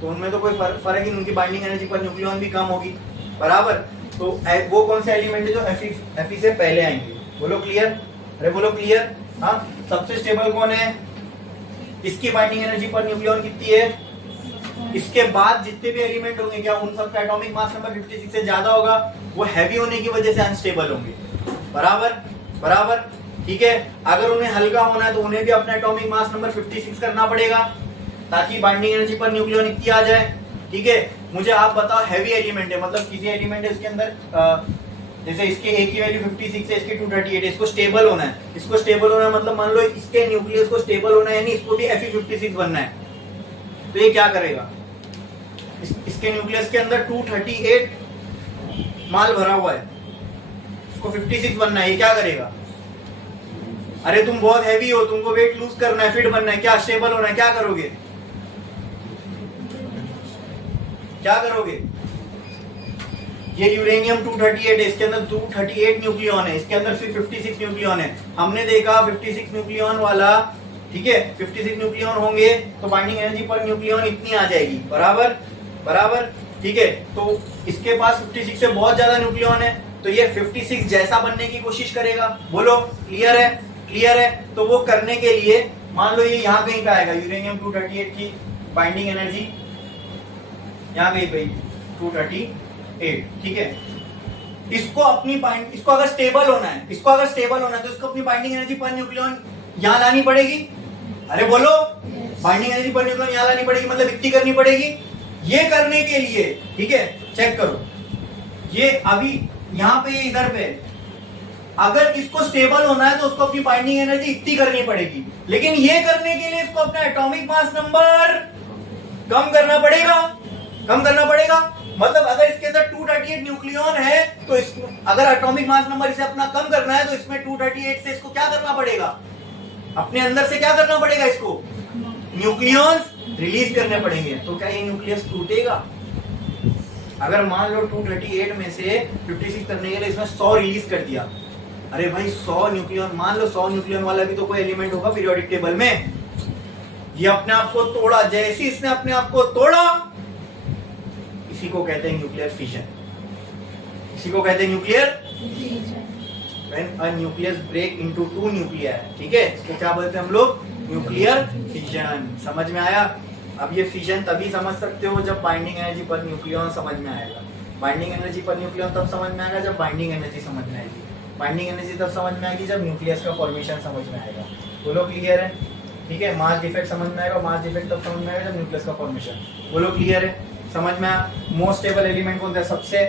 तो उनमें तो कोई फर्क ही नहीं, उनकी बाइंडिंग एनर्जी पर न्यूक्लियन भी कम होगी, बराबर। तो वो कौन से एलिमेंट है जो Fe से पहले आएंगे? बोलो क्लियर? अरे बोलो क्लियर? हाँ, सबसे स्टेबल कौन है? इसकी बाइंडिंग एनर्जी पर न्यूक्लियन कितनी है? इसके बाद जितने भी एलिमेंट होंगे क्या उन सबका एटॉमिक मास नंबर 56 से ज्यादा होगा, वो हैवी होने की वजह से अनस्टेबल होंगे, बराबर बराबर, ठीक है। अगर उन्हें हल्का होना है तो उन्हें भी अपना एटॉमिक मास नंबर 56 करना पड़ेगा ताकि बाइंडिंग एनर्जी पर न्यूक्लियन इतनी आ जाए, ठीक है। मुझे आप बताओ, हैवी एलिमेंट है, मतलब किसी एलिमेंट है इसके अंदर, जैसे इसके ए की वैल्यू 56 है, इसकी 238 है, इसको स्टेबल होना है, इसको स्टेबल होना है, मतलब मान लो इसके न्यूक्लियस को स्टेबल होना है, यानी इसको भी Fe56 बनना है, तो ये क्या करेगा? इसके न्यूक्लियस के अंदर 238 माल भरा हुआ है, इसको 56 बनना है, ये क्या करेगा? अरे तुम बहुत हैवी हो, तुमको वेट लूज करना है, फिट बनना है, क्या स्टेबल होना है, क्या करोगे? क्या करोगे? ये यूरेनियम 238 है, इसके अंदर 238 न्यूक्लियन है, इसके अंदर सिर्फ 56 न्यूक्लियन है। हमने देखा 56 न्यूक्लियन वाला, ठीक है, 56 न्यूक्लियन होंगे तो बाइंडिंग एनर्जी पर न्यूक्लियन इतनी आ जाएगी, बराबर बराबर, ठीक है। तो इसके पास 56 से बहुत ज्यादा न्यूक्लियन है, तो ये 56 जैसा बनने की कोशिश करेगा। बोलो क्लियर है? क्लियर है? तो वो करने के लिए मान लो ये यहाँ कहीं पे आएगा, यूरेनियम 238 की बाइंडिंग एनर्जी यहाँ कहीं पे 238, ठीक है। इसको अगर स्टेबल होना है, तो इसको अपनी बाइंडिंग एनर्जी पर न्यूक्लियन यहाँ लानी पड़ेगी। अरे बोलो, बाइंडिंग एनर्जी पर न्यूक्लियन यहाँ लानी पड़ेगी, मतलब इतनी करनी पड़ेगी। ये करने के लिए, ठीक है, चेक करो, ये अभी यहाँ पे, ये इधर पे, अगर इसको स्टेबल होना है तो उसको अपनी बाइंडिंग एनर्जी इतनी करनी पड़ेगी, लेकिन ये करने के लिए इसको अपना एटॉमिक मास नंबर कम करना पड़ेगा। मतलब अगर इसके अंदर 238 न्यूक्लियन है तो अगर एटॉमिक मास नंबर इसे अपना कम करना है तो इसमें 238 से इसको क्या करना पड़ेगा? अपने अंदर से क्या करना पड़ेगा? इसको न्यूक्लियंस रिलीज करने पड़ेंगे। तो क्या ये न्यूक्लियस टूटेगा? अगर मान लो 238 में से 56 करने के लिए इसमें 100 रिलीज कर दिया, अरे भाई 100 न्यूक्लियन, मान लो 100 न्यूक्लियन वाला भी तो कोई एलिमेंट होगा पीरियोडिक टेबल में, ये अपने आप को तोड़ा, जैसे इसने अपने आप को तोड़ा, इसी को कहते हैं न्यूक्लियर फिशन। इसी को कहते हैं nuclear when a nucleus break into two nuclei, ठीक है, इसको क्या बोलते हैं हम लोग? Nuclear fission. समझ में आया? अब ये फिजन तभी समझ सकते हो जब बाइंडिंग एनर्जी पर न्यूक्लियन समझ में आएगा। बाइंडिंग एनर्जी पर न्यूक्लियन तब समझ में आएगा जब बाइंडिंग एनर्जी समझ में आएगी। बाइंडिंग एनर्जी तब समझ में आएगी जब न्यूक्लियस का फॉर्मेशन समझ में आएगा। बोलो क्लियर है? ठीक है, मास डिफेक्ट समझ में आएगा, मास डिफेक्ट तब समझ में आएगा जब न्यूक्लियस का फॉर्मेशन। बोलो क्लियर है? समझ में आया? मोस्ट स्टेबल एलिमेंट कौन सा है?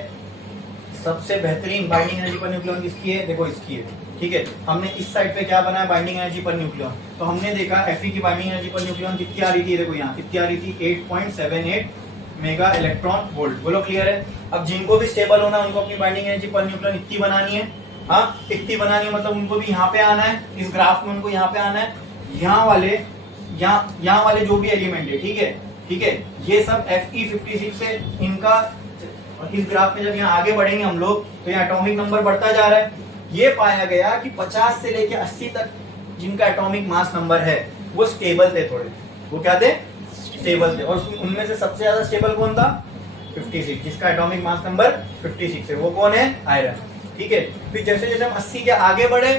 सबसे बेहतरीन बाइंडिंग एनर्जी पर न्यूक्लियन किसकी है? देखो इसकी है। ठीक है, हमने इस साइड पे क्या बनाया? Binding energy per nucleon. तो हमने देखा Fe की बाइंडिंग एनर्जी पर न्यूक्लियन कितनी आ रही थी? देखो यहाँ कितनी आ रही थी? 8.78 मेगा इलेक्ट्रॉन वोल्ट। बोलो क्लियर है? अब जिनको भी स्टेबल होना है उनको अपनी बाइंडिंग एनर्जी पर न्यूक्लियन इतनी बनानी है। हाँ, इतनी बनानी है, मतलब उनको भी यहाँ पे आना है, इस ग्राफ में उनको यहाँ पे आना है। यहाँ वाले जो भी एलिमेंट है, ठीक है, ठीक है, ये सब Fe56 से इनका, इस ग्राफ में जब यहाँ आगे बढ़ेंगे हम लोग तो यहाँ एटॉमिक नंबर बढ़ता जा रहा है। ये पाया गया कि 50 से लेके 80 तक जिनका एटॉमिक मास नंबर है वो स्टेबल थे थोड़े। वो क्या थे? स्टेबल थे। और उनमें से सबसे ज्यादा स्टेबल कौन था? 56, जिसका एटॉमिक मास नंबर 56 है। वो कौन है? आयरन। ठीक है, फिर जैसे जैसे हम 80 के आगे बढ़े,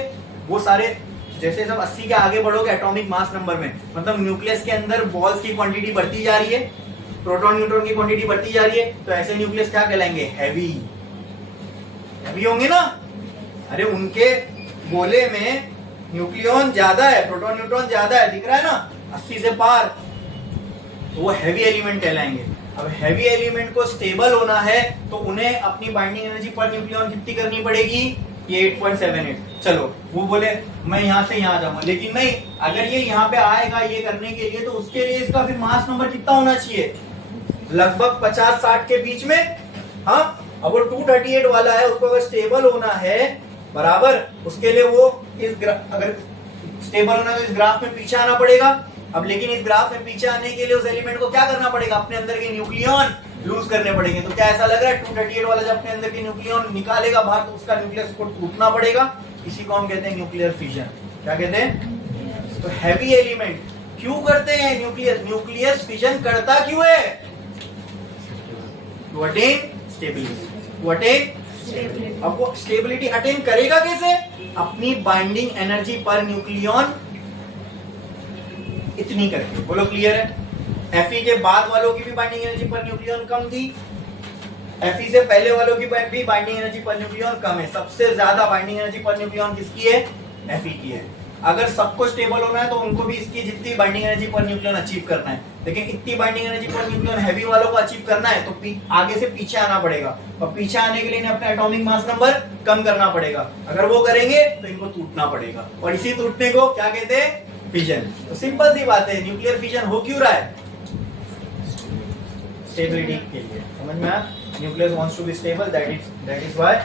वो सारे, जैसे जब 80 के आगे बढ़ोगे एटॉमिक मास नंबर में, मतलब न्यूक्लियस के अंदर बॉल्स की क्वांटिटी बढ़ती जा रही है, प्रोटॉन न्यूट्रॉन की क्वांटिटी बढ़ती जा रही है, तो ऐसे न्यूक्लियस क्या कहलाएंगे? हैवी। हैवी होंगे ना? अरे उनके गोले में न्यूक्लियन ज्यादा है, प्रोटॉन न्यूट्रॉन ज्यादा है, दिख रहा है ना 80 से पार, तो वो हैवी एलिमेंट कहलाएंगे। अब हैवी एलिमेंट को स्टेबल होना है तो उन्हें अपनी बाइंडिंग एनर्जी पर न्यूक्लियन कितनी करनी पड़ेगी? ये 8.78। चलो वो बोले मैं यहाँ से यहाँ जाऊंगा, लेकिन नहीं, अगर ये यहाँ पे आएगा ये करने के लिए, तो उसके लिए इसका फिर मास नंबर कितना होना चाहिए? लगभग 50-60 के बीच में। हाँ, अब वो 238 वाला है, उसको अगर स्टेबल होना है बराबर, उसके लिए वो अगर स्टेबल होना है तो इस ग्राफ में पीछे आना पड़ेगा। अब लेकिन इस ग्राफ में पीछे आने के लिए उस एलिमेंट को क्या करना पड़ेगा? अपने अंदर के न्यूक्लियन लूज करने पड़ेगे। तो क्या ऐसा लग रहा है 238 वाला जब अपने अंदर के न्यूक्लियन निकालेगा बाहर तो उसका न्यूक्लियस को टूटना पड़ेगा? इसी को हम कहते हैं न्यूक्लियर फिजन। क्या कहते हैं? तो हैवी एलिमेंट क्यों करते हैं न्यूक्लियस फिजन करता क्यों है? To attain stability, to attain. अब वो स्टेबिलिटी अटेन करेगा कैसे? अपनी बाइंडिंग एनर्जी पर न्यूक्लियन इतनी करके। बोलो क्लियर है? Fe के बाद वालों की भी बाइंडिंग एनर्जी पर न्यूक्लियन कम थी, Fe से पहले वालों की भी बाइंडिंग एनर्जी पर न्यूक्लियन कम है। सबसे ज्यादा बाइंडिंग एनर्जी पर न्यूक्लियन किसकी है? Fe की है। अगर सबको स्टेबल होना है तो उनको भी इसकी जितनी binding energy per nucleon achieve करना है, लेकिन इतनी binding energy per nucleon heavy वालों को अचीव करना है तो आगे से पीछे आना पड़ेगा, और पीछे आने के लिए इन्हें अपना एटॉमिक मास नंबर कम करना पड़ेगा। अगर वो करेंगे तो इनको टूटना पड़ेगा, और इसी टूटने को क्या कहते हैं? फिजन। तो सिंपल सी बात है, न्यूक्लियर फिजन हो क्यों रहा है? स्टेबिलिटी के लिए। समझ में आया? Nucleus wants to be stable, that is why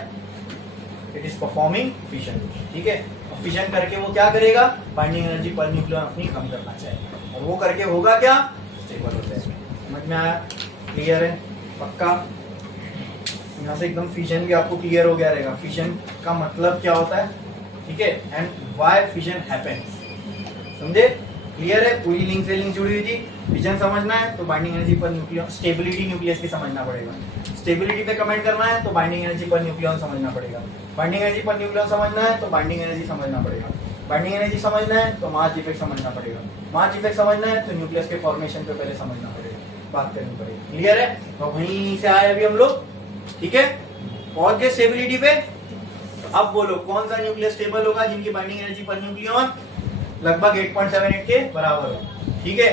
it is performing fission. ठीक है, फिजन करके वो क्या करेगा? बाइंडिंग एनर्जी पर न्यूक्लियन अपनी कम करना चाहिए, और वो करके होगा क्या? स्टेबल हो जाएगा। समझ में आया? क्लियर है? पक्का? यहाँ से एकदम फिजन भी आपको क्लियर हो गया रहेगा, फिजन का मतलब क्या होता है, ठीक है, एंड व्हाई फिजन हैपेंस। समझे? क्लियर है? पूरी लिंक से लिंक जुड़ी हुई थी। फिजन समझना है तो binding energy per nucleon, stability nucleus की समझना पड़ेगा। स्टेबिलिटी पे कमेंट करना है तो बाइंडिंग एनर्जी पर न्यूक्लियन समझना पड़ेगा। बाइंडिंग एनर्जी पर न्यूक्लियन समझना है तो बाइंडिंग एनर्जी समझना पड़ेगा। बाइंडिंग एनर्जी समझना है तो मास डिफेक्ट समझना पड़ेगा। मास डिफेक्ट समझना है तो न्यूक्लियस के फॉर्मेशन पे पहले समझना पड़ेगा, बात करनी पड़ेगी। क्लियर है? तो वहीं से आए अभी हम लोग, ठीक है, पहुंच गए स्टेबिलिटी पे। तो अब बोलो कौन सा न्यूक्लियस स्टेबल होगा? जिनकी बाइंडिंग एनर्जी पर न्यूक्लियन लगभग 8.78 के बराबर हो। ठीक है,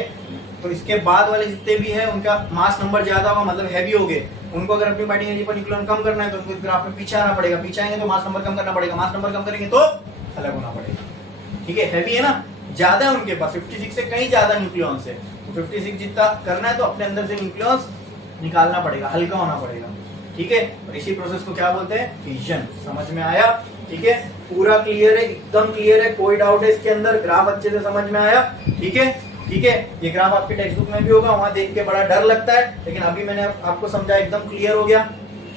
तो इसके बाद वाले जितने भी है उनका मास नंबर ज्यादा होगा, मतलब हैवी हो गए। उनको अगर अपनी बाइंडिंग एनर्जी पर न्यूक्लियन कम करना है तो उनको इस ग्राफ में पीछे आना पड़ेगा। पीछे आएंगे तो मास नंबर कम करना पड़ेगा, मास नंबर कम करेंगे तो अलग होना पड़ेगा। ठीक है, हैवी है ना, ज्यादा है उनके पास, 56 से कहीं ज्यादा न्यूक्लियन से। तो 56 जितना करना है तो अपने अंदर से न्यूक्लियन निकालना पड़ेगा, हल्का होना पड़ेगा। ठीक है, और इसी प्रोसेस को क्या बोलते हैं? फिजन। समझ में आया? ठीक है, पूरा क्लियर है, एकदम क्लियर है, कोई डाउट है इसके अंदर? ग्राफ अच्छे से समझ में आया? ठीक है, ठीक है, ये ग्राफ आपके टेक्स्ट बुक में भी होगा, वहां देख के बड़ा डर लगता है, लेकिन अभी मैंने आपको समझा, एकदम क्लियर हो गया।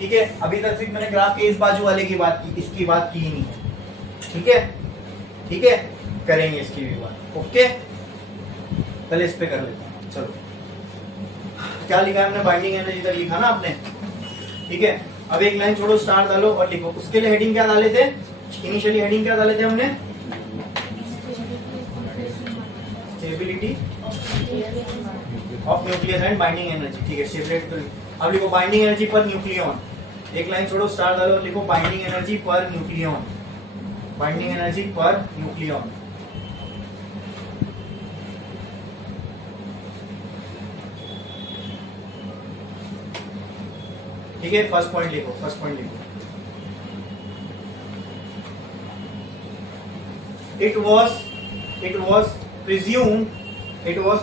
ठीक है, अभी तक सिर्फ मैंने ग्राफ के इस बाजू वाले की बात की, इसकी बात की ही नहीं है। ठीक है, ठीक है, करेंगे इसकी भी बात। ओके, पहले इस पे कर लेते हैं। चलो क्या लिखा है हमने, बाइंडिंग एनर्जी तक लिखा ना आपने, ठीक है। अब एक लाइन छोड़ो, स्टार डालो और लिखो। उसके लिए हेडिंग क्या डाले थे, इनिशियली हेडिंग क्या डाले थे हमने, stability of nucleus and binding energy, ठीक है। स्टेबिलिटी, अब लिखो बाइंडिंग एनर्जी पर न्यूक्लियन, एक लाइन छोड़ो, स्टार डालो, लिखो binding energy per nucleon, binding energy per nucleon. ठीक है, फर्स्ट पॉइंट लिखो, फर्स्ट पॉइंट लिखो। It was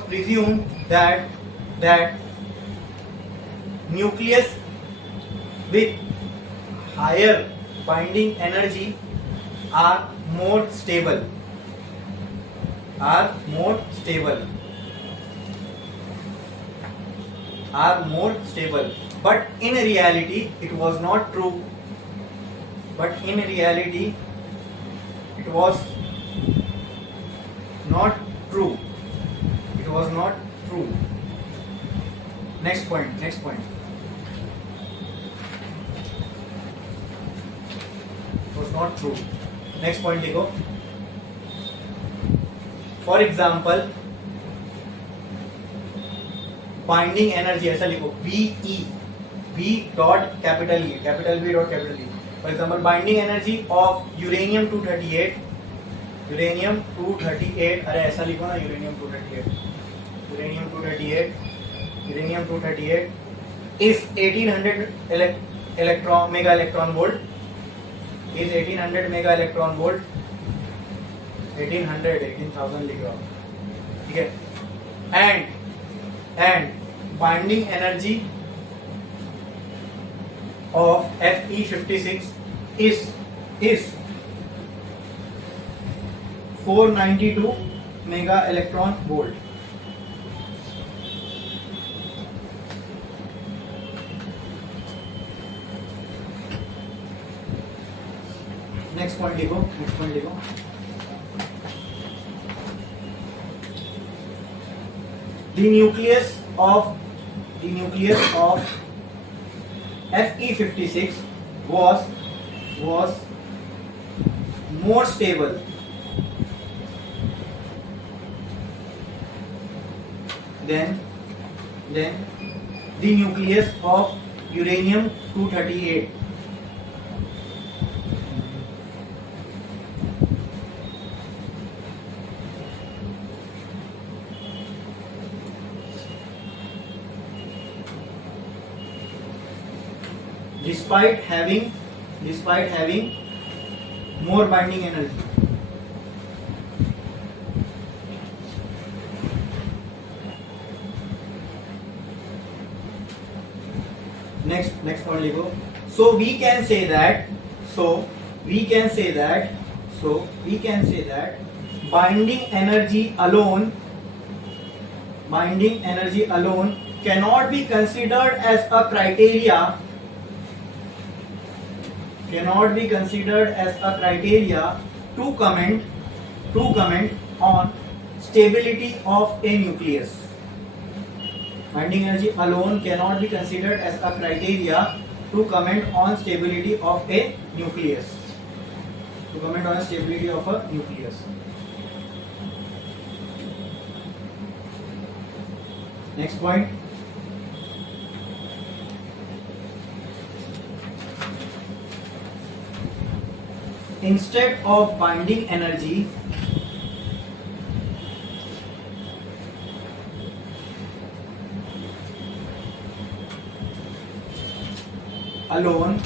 presumed that nucleus with higher binding energy are more stable, but in reality it was not true, it was not true. Next point. Was not true. Next point लिखो। For example, binding energy ऐसा लिखो, BE, B dot capital E, capital B dot capital E. For example, binding energy of uranium 238, अरे ऐसा लिखो ना, uranium 238 is 1800 mega electron volt, 18,000 लिख रहा हूँ, ठीक है। and binding energy of Fe56 is 492 mega electron volt. Next point लिखो। The nucleus of Fe56 was more stable than the nucleus of uranium 238. Despite having more binding energy. Next point लिखो। So we can say that binding energy alone cannot be considered as a criteria to comment on stability of a nucleus. Binding energy alone cannot be considered as a criteria to comment on stability of a nucleus. Next point. Instead of binding energy alone,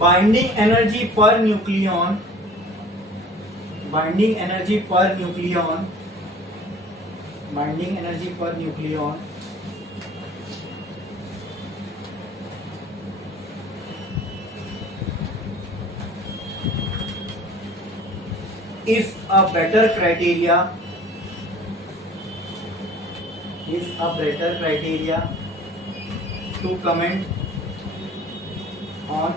binding energy per nucleon is a better criteria to comment on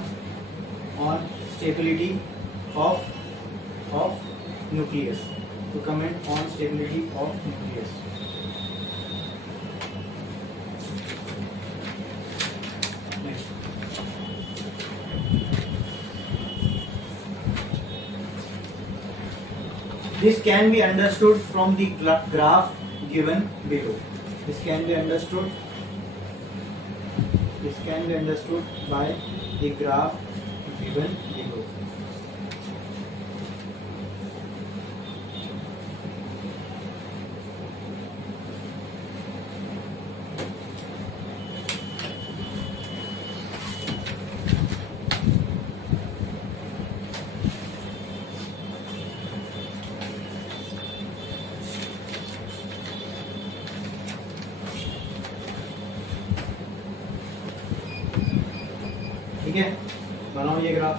stability of nucleus. to comment on stability of nucleus. Next. This can be understood from the graph given below. This can be understood by the graph given below. ठीक है, बनाओ ये graph.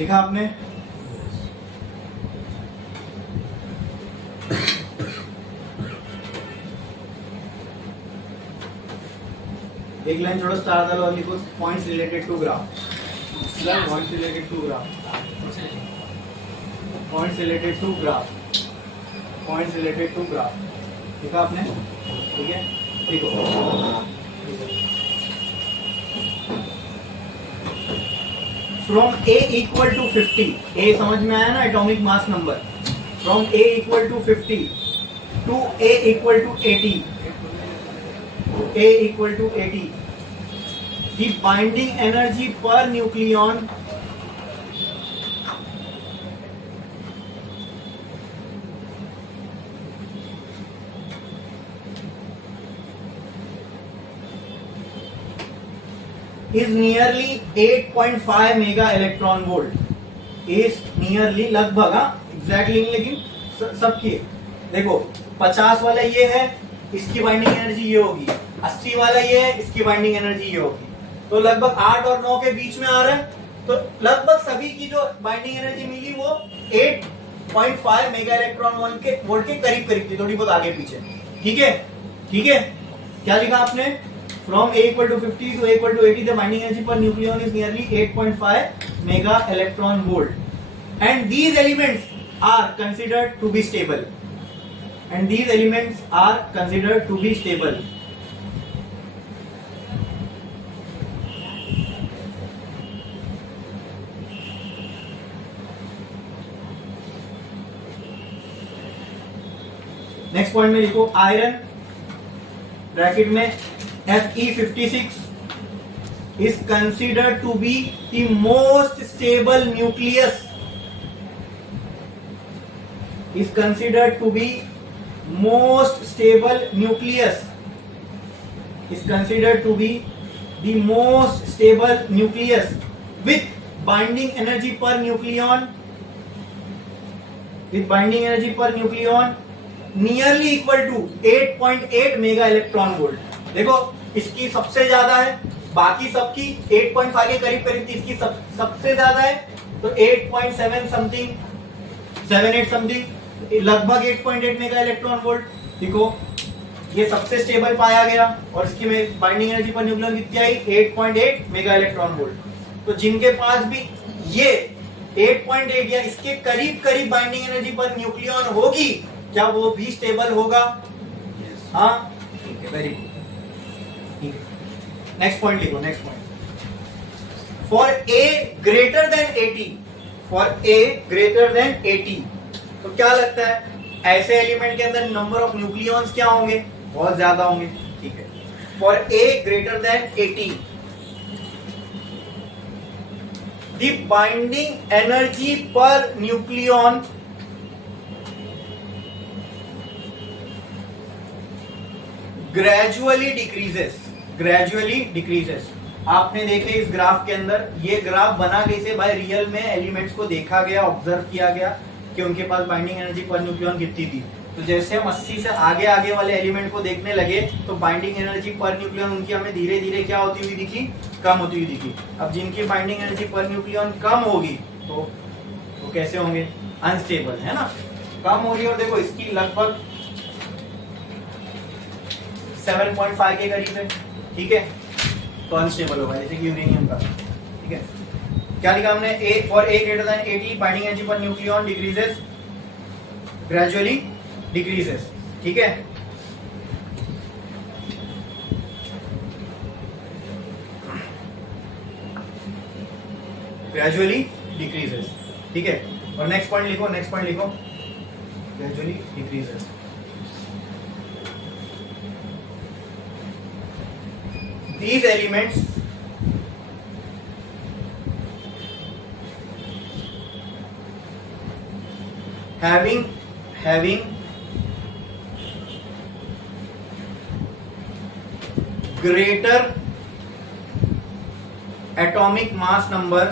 लिखा आपने एक line छोड़ो, star डालो और लिखो points related to graph. Points related to graph, points related to graph, points related to graph. लिखा आपने? ठीक है, लिखो। From A equal to 50, A समझ में आया ना, atomic mass number. From A equal to 50 to A equal to 80, A equal to 80, the binding energy per nucleon is nearly 8.5 mega electron volt. is nearly लगभग, exactly नहीं, लेकिन सबकी देखो 50 वाला ये है, इसकी बाइंडिंग एनर्जी ये होगी, 80 वाला ये है, इसकी बाइंडिंग एनर्जी ये होगी। तो लगभग 8 और 9 के बीच में आ रहा है। तो लगभग सभी की जो बाइंडिंग एनर्जी मिली वो 8.5 मेगा इलेक्ट्रॉन वोल्ट के करीब करीब थी, थोड़ी बहुत आगे पीछे। ठीक है, ठीक है। क्या लिखा आपने? From A equal to 50 to A equal to 80, the binding energy per nucleon is nearly 8.5 mega electron volt, and these elements are considered to be stable. And these elements are considered to be stable. Next point में लिखो iron bracket में Fe56 is considered to be the most stable nucleus. Is considered to be most stable nucleus. Is considered to be the most stable nucleus with binding energy per nucleon. With binding energy per nucleon nearly equal to 8.8 mega electron volt. देखो इसकी सबसे ज्यादा है, बाकी सबकी 8.5 के करीब करीब थी, इसकी सबसे ज्यादा है तो 8.7 समथिंग, 7.8 समथिंग, लगभग 8.8 मेगा इलेक्ट्रॉन वोल्ट। देखो ये सबसे स्टेबल पाया गया और इसकी में बाइंडिंग एनर्जी पर न्यूक्लियन कितनी आई, 8.8 मेगा इलेक्ट्रॉन वोल्ट। तो जिनके पास भी ये 8.8 या इसके करीब करीब बाइंडिंग एनर्जी पर न्यूक्लियन होगी, क्या वो भी स्टेबल होगा? हाँ, ठीक है, वेरी गुड। ठीक है, नेक्स्ट पॉइंट लिखो, next point. For a greater than 80, for a greater than 80, तो क्या लगता है ऐसे एलिमेंट के अंदर नंबर ऑफ न्यूक्लियॉन्स क्या होंगे? बहुत ज्यादा होंगे। ठीक है, for a greater than 80, the binding energy पर न्यूक्लियॉन ग्रेजुअली डिक्रीजेस। आपने देखे इस ग्राफ के अंदर, ये ग्राफ बना कैसे भाई, रियल में एलिमेंट्स को देखा गया, ऑब्जर्व किया गया कि उनके पास बाइंडिंग एनर्जी पर न्यूक्लियॉन कितनी थी। तो जैसे हम 80 से आगे आगे वाले एलिमेंट को देखने लगे तो बाइंडिंग एनर्जी पर न्यूक्लियॉन उनकी हमें धीरे धीरे क्या होती हुई दिखी, कम होती हुई दिखी। अब जिनकी बाइंडिंग एनर्जी पर न्यूक्लियॉन कम होगी तो कैसे होंगे, अनस्टेबल, है ना, कम होगी। और देखो इसकी लगभग 7.5 के करीब है, ठीक है, तो अनस्टेबल होगा, जैसे कि यूरेनियम का। ठीक है, क्या लिखा हमने, A for a greater than 80 binding energy पर न्यूक्लियॉन डिक्रीजेस, ग्रेजुअली डिक्रीजेस। ठीक है, ग्रेजुअली डिक्रीजेस। ठीक है, और नेक्स्ट पॉइंट लिखो, नेक्स्ट पॉइंट लिखो, gradually decreases. These elements having greater atomic mass number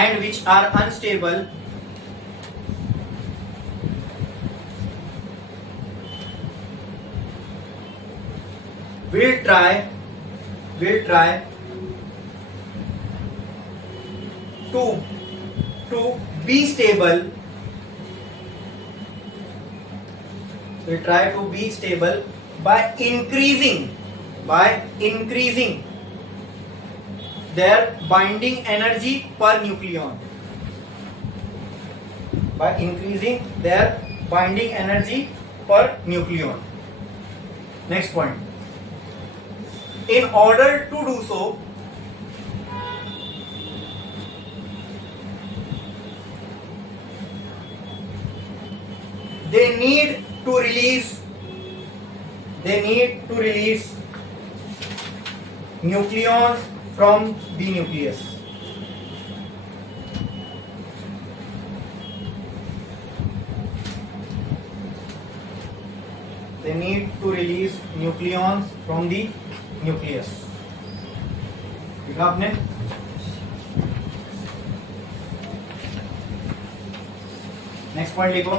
and which are unstable will try to be stable, will try to be stable by increasing their binding energy per nucleon, by increasing their binding energy per nucleon. Next point, in order to do so, they need to release nucleons from the nucleus. They need to release nucleons from the nucleus. लिखा आपने? Next point लिखो,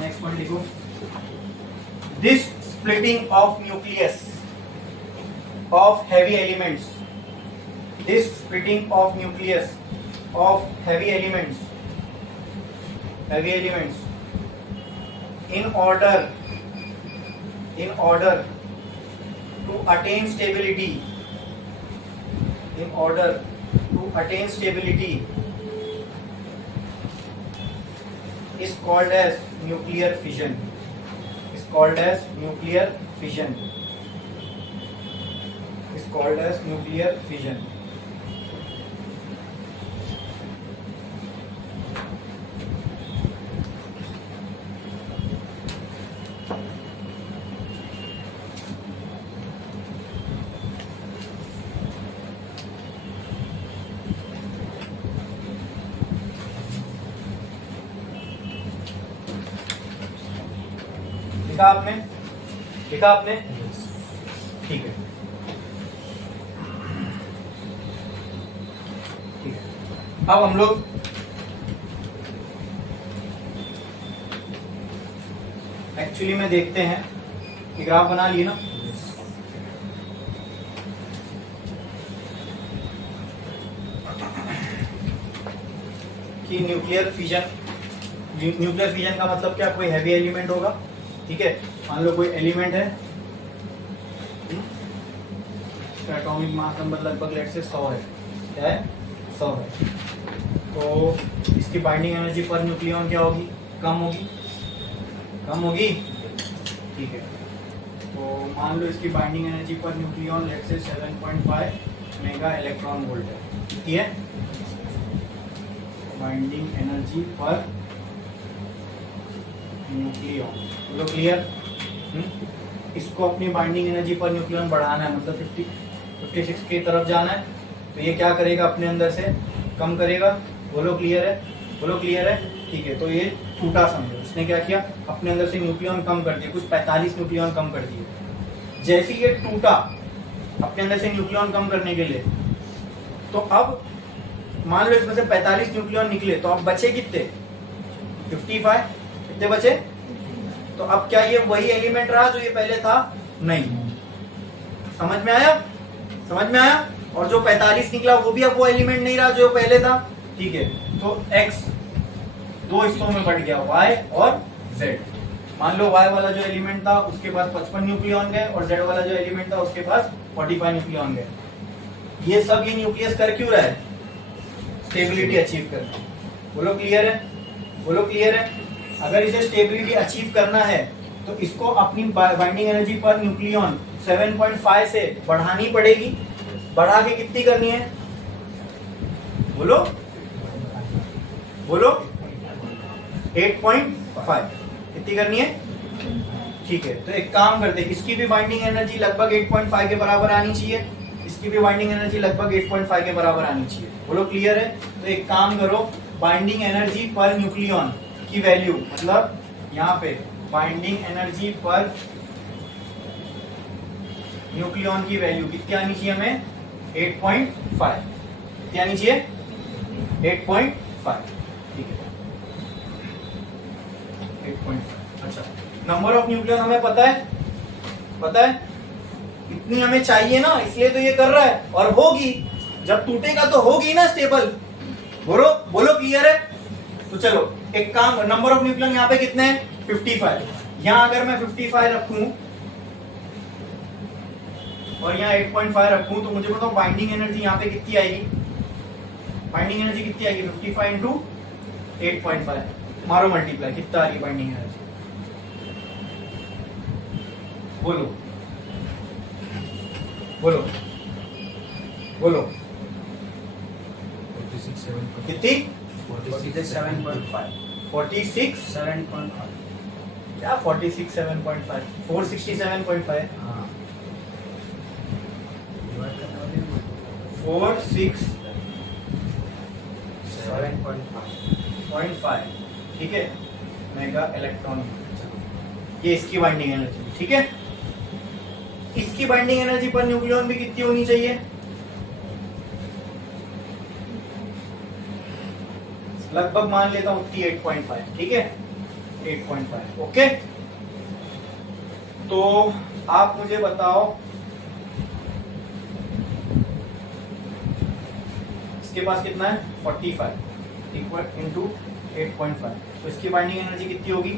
next point लिखो, this splitting of nucleus of heavy elements, this splitting of nucleus of heavy elements in order to attain stability, is called as nuclear fission. Is called as nuclear fission. Is called as nuclear fission. लिखा आपने? लिखा आपने? ठीक है, ठीक है। अब हम लोग एक्चुअली में देखते हैं, ये ग्राफ बना लिए ना, कि न्यूक्लियर फिजन का मतलब क्या, कोई हैवी एलिमेंट होगा, ठीक है। मान लो कोई एलिमेंट है, इसका एटॉमिक मास नंबर लगभग लेट से 100 है, क्या है 100 है, तो इसकी बाइंडिंग एनर्जी पर न्यूक्लियन क्या होगी, कम होगी, ठीक है। तो मान लो इसकी बाइंडिंग एनर्जी पर न्यूक्लियन लेट से 7.5 मेगा इलेक्ट्रॉन वोल्ट है, ठीक है। बाइंडिंग एनर्जी पर न्यूक्लियन, बोलो क्लियर। इसको अपनी बाइंडिंग एनर्जी पर न्यूक्लियन बढ़ाना है, मतलब 56 की तरफ जाना है, तो ये क्या करेगा, अपने अंदर से कम करेगा, बोलो क्लियर है, ठीक है। तो ये टूटा समझो, इसने क्या किया, अपने अंदर से न्यूक्लियन कम कर दिए, कुछ 45 न्यूक्लियन कम कर दिए। जैसे ये टूटा अपने अंदर से न्यूक्लियन कम करने के लिए, तो अब मान लो इसमें से 45 न्यूक्लियन निकले, तो अब बचे कितने, 55, कितने बचे, तो अब क्या ये वही एलिमेंट रहा जो ये पहले था, नहीं। समझ में आया, और जो 45 निकला वो भी अब वो एलिमेंट नहीं रहा जो पहले था, ठीक है। तो x दो हिस्सों में बढ़ गया, y और z। मान लो y वाला जो एलिमेंट था उसके पास 55 न्यूक्लियन गए, और z वाला जो एलिमेंट था उसके पास 45 न्यूक्लियन गए। ये सब ये न्यूक्लियस कर क्यों रहा है, स्टेबिलिटी अचीव करना। बोलो क्लियर है। अगर इसे स्टेबिलिटी अचीव करना है तो इसको अपनी बाइंडिंग एनर्जी पर न्यूक्लियन 7.5 से बढ़ानी पड़ेगी। बढ़ा के कितनी करनी है, बोलो 8.5 कितनी करनी है, ठीक है। तो एक काम करते हैं, इसकी भी बाइंडिंग एनर्जी लगभग 8.5 के बराबर आनी चाहिए, इसकी भी बाइंडिंग एनर्जी लगभग 8.5 के बराबर आनी चाहिए। बोलो क्लियर है। तो एक काम करो, बाइंडिंग एनर्जी पर न्यूक्लियन की वैल्यू, मतलब यहाँ पे बाइंडिंग एनर्जी पर न्यूक्लियन की वैल्यू कितनी आनी चाहिए हमें, 8.5। कितनी आनी चाहिए, 8.5, ठीक है 8.5। अच्छा, नंबर ऑफ न्यूक्लियन हमें पता है इतनी हमें चाहिए ना, इसलिए तो ये कर रहा है। और होगी, जब टूटेगा तो होगी ना स्टेबल। बोलो क्लियर है। तो चलो एक काम, नंबर ऑफ न्यूक्लियन यहाँ पे कितने हैं, 55। यहाँ अगर मैं 55 रखूं और यहाँ 8.5 रखूं, तो मुझे बताओ बाइंडिंग एनर्जी यहाँ पे कितनी आएगी, 55 इंटू 8.5, मारो मल्टीप्लाई, कितना आ रही है बाइंडिंग एनर्जी, बोलो कितनी, 47.5 क्या 46 7.5, 467.5, 467.5, ठीक है, मेगा इलेक्ट्रॉन। ये इसकी बाइंडिंग एनर्जी, ठीक है। इसकी बाइंडिंग एनर्जी पर न्यूक्लियन भी कितनी होनी चाहिए, लगभग मान लेता हूं 8.5, ठीक है 8.5, ओके। तो आप मुझे बताओ, इसके पास कितना है 45 इंटू 8.5, तो इसकी बाइंडिंग एनर्जी कितनी होगी,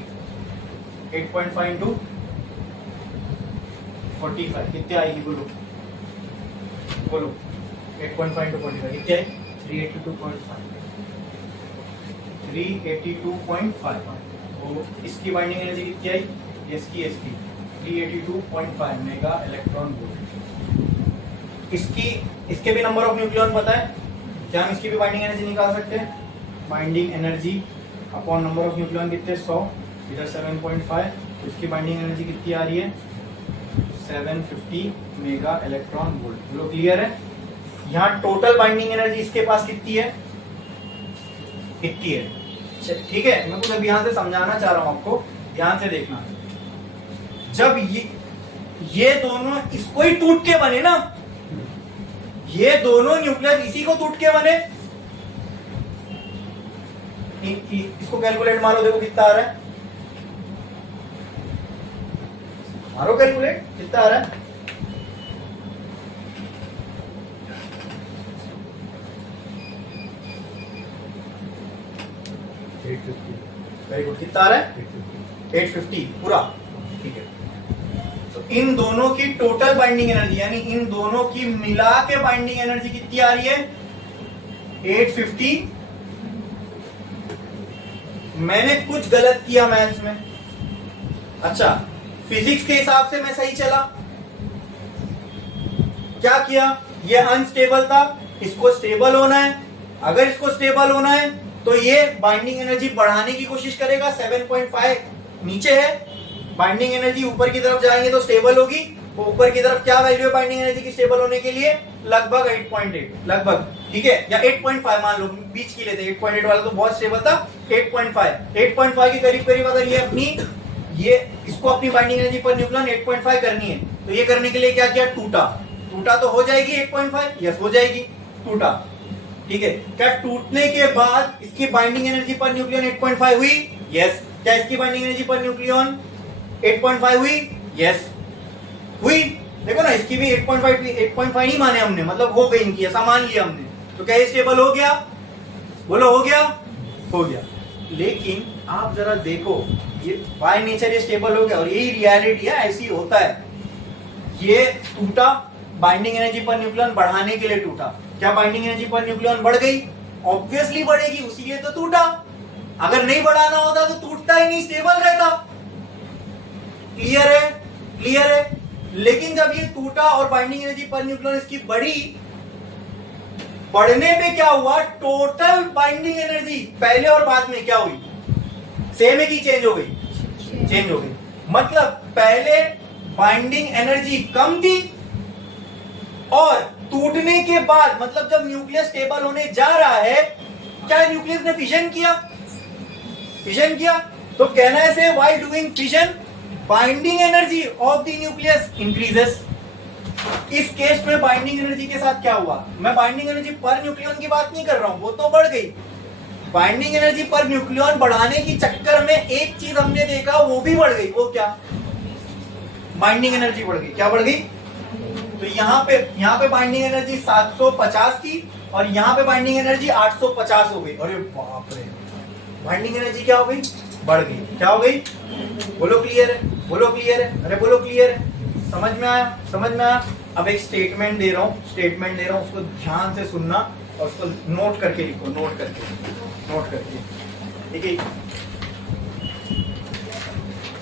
8.5 इंटू 45 कितने आएगी, बोलो 8.5 इंटू 45 कितने आएगी, 382.5। तो इसकी बाइंडिंग एनर्जी कितनी आई, इसकी 382.5 मेगा इलेक्ट्रॉन वोल्ट। इसके भी नंबर ऑफ न्यूक्लियन पता है, क्या हम इसकी भी बाइंडिंग एनर्जी निकाल सकते हैं, binding energy upon number of nucleon कितने 100, इधर 7.5, तो इसकी बाइंडिंग एनर्जी कितनी आ रही है 750 मेगा इलेक्ट्रॉन वोल्ट। बोलो क्लियर है। यहाँ टोटल बाइंडिंग एनर्जी इसके पास कितनी है, ठीक है। मैं कुछ अभी यहाँ से समझाना चाह रहा हूं आपको, ध्यान से देखना। जब ये दोनों इसको ही टूट के बने ना, ये दोनों न्यूक्लियस इसी को टूट के बने, इसको कैलकुलेट मारो, देखो कितना आ रहा है, मारो कैलकुलेट, कितना आ रहा है? 850. वेरी गुड, कितना आ रहा है? 850. 850 पूरा, ठीक है। तो इन दोनों की टोटल बाइंडिंग एनर्जी, यानी इन दोनों की मिला के बाइंडिंग एनर्जी कितनी आ रही है? 850। मैंने कुछ गलत किया मैथ्स में, अच्छा फिजिक्स के हिसाब से मैं सही चला, क्या किया? ये अनस्टेबल था, इसको स्टेबल होना है। अगर इसको स्टेबल होना है तो ये बाइंडिंग एनर्जी बढ़ाने की कोशिश करेगा। 7.5 नीचे है, बाइंडिंग एनर्जी ऊपर की तरफ जाएंगे तो स्टेबल होगी। वो ऊपर की तरफ क्या वैल्यू है बाइंडिंग एनर्जी की स्टेबल होने के लिए? लगभग 8.8, लगभग, ठीक है, या 8.5 मान लो, बीच की लेते हैं। 8.8 वाला तो बहुत स्टेबल था। 8.5 के करीब करीब अगर ये अपनी इसको अपनी बाइंडिंग एनर्जी पर न्यूक्लियन 8.5 करनी है तो ये करने के लिए क्या किया? टूटा तो हो जाएगी 8.5, यस हो जाएगी, टूटा, ठीक है। क्या टूटने के बाद इसकी बाइंडिंग एनर्जी पर न्यूक्लियन 8.5 हुई? यस। क्या इसकी बाइंडिंग एनर्जी पर न्यूक्लियन 8.5 हुई? यस हुई। देखो ना, इसकी भी 8.5 नहीं माने हमने, मतलब हो गई इनकी, ऐसा मान लिया हमने। तो क्या ये स्टेबल हो गया? बोलो हो गया? हो गया। लेकिन आप जरा देखो, ये बाय नेचर ये स्टेबल हो गया और यही रियलिटी है, ऐसी होता है। ये टूटा, बाइंडिंग एनर्जी पर न्यूक्लियन बढ़ाने के लिए टूटा। क्या बाइंडिंग एनर्जी पर न्यूक्लियन बढ़ गई? ऑब्वियसली बढ़ेगी, उसीलिए तो टूटा। अगर नहीं बढ़ाना होता तो टूटता ही नहीं, स्टेबल रहता। क्लियर है? क्लियर है। लेकिन जब ये टूटा और बाइंडिंग एनर्जी पर न्यूक्लियन इसकी बढ़ी, बढ़ने पे क्या हुआ? टोटल बाइंडिंग एनर्जी पहले और बाद में क्या हुई? सेम है कि चेंज हो गई? चेंज हो गई। मतलब पहले बाइंडिंग एनर्जी कम थी और टूटने के बाद, मतलब जब न्यूक्लियस स्टेबल होने जा रहा है, क्या न्यूक्लियस ने फिशन किया? फिशन किया। तो कहना है से while doing fission binding energy of the nucleus increases. इस केस में बाइंडिंग एनर्जी के साथ क्या हुआ? मैं बाइंडिंग एनर्जी पर न्यूक्लियन की बात नहीं कर रहा हूं, वो तो बढ़ गई। बाइंडिंग एनर्जी पर न्यूक्लियन बढ़ाने की चक्कर में एक चीज हमने देखा, वो भी बढ़ गई। वो क्या? बाइंडिंग एनर्जी बढ़ गई। क्या बढ़ गई? तो यहाँ पे बाइंडिंग एनर्जी 750 थी और यहाँ पे बाइंडिंग एनर्जी 850 हो गई। अरे बाप रे, बाइंडिंग एनर्जी क्या हो गई? बढ़ गई। क्या हो गई? बोलो क्लियर है? बोलो क्लियर है? अरे बोलो क्लियर है? समझ में आया? समझ में आया? अब एक स्टेटमेंट दे रहा हूँ, उसको ध्यान से सुनना और उसको नोट करके लिखो, नोट करके, ठीक है।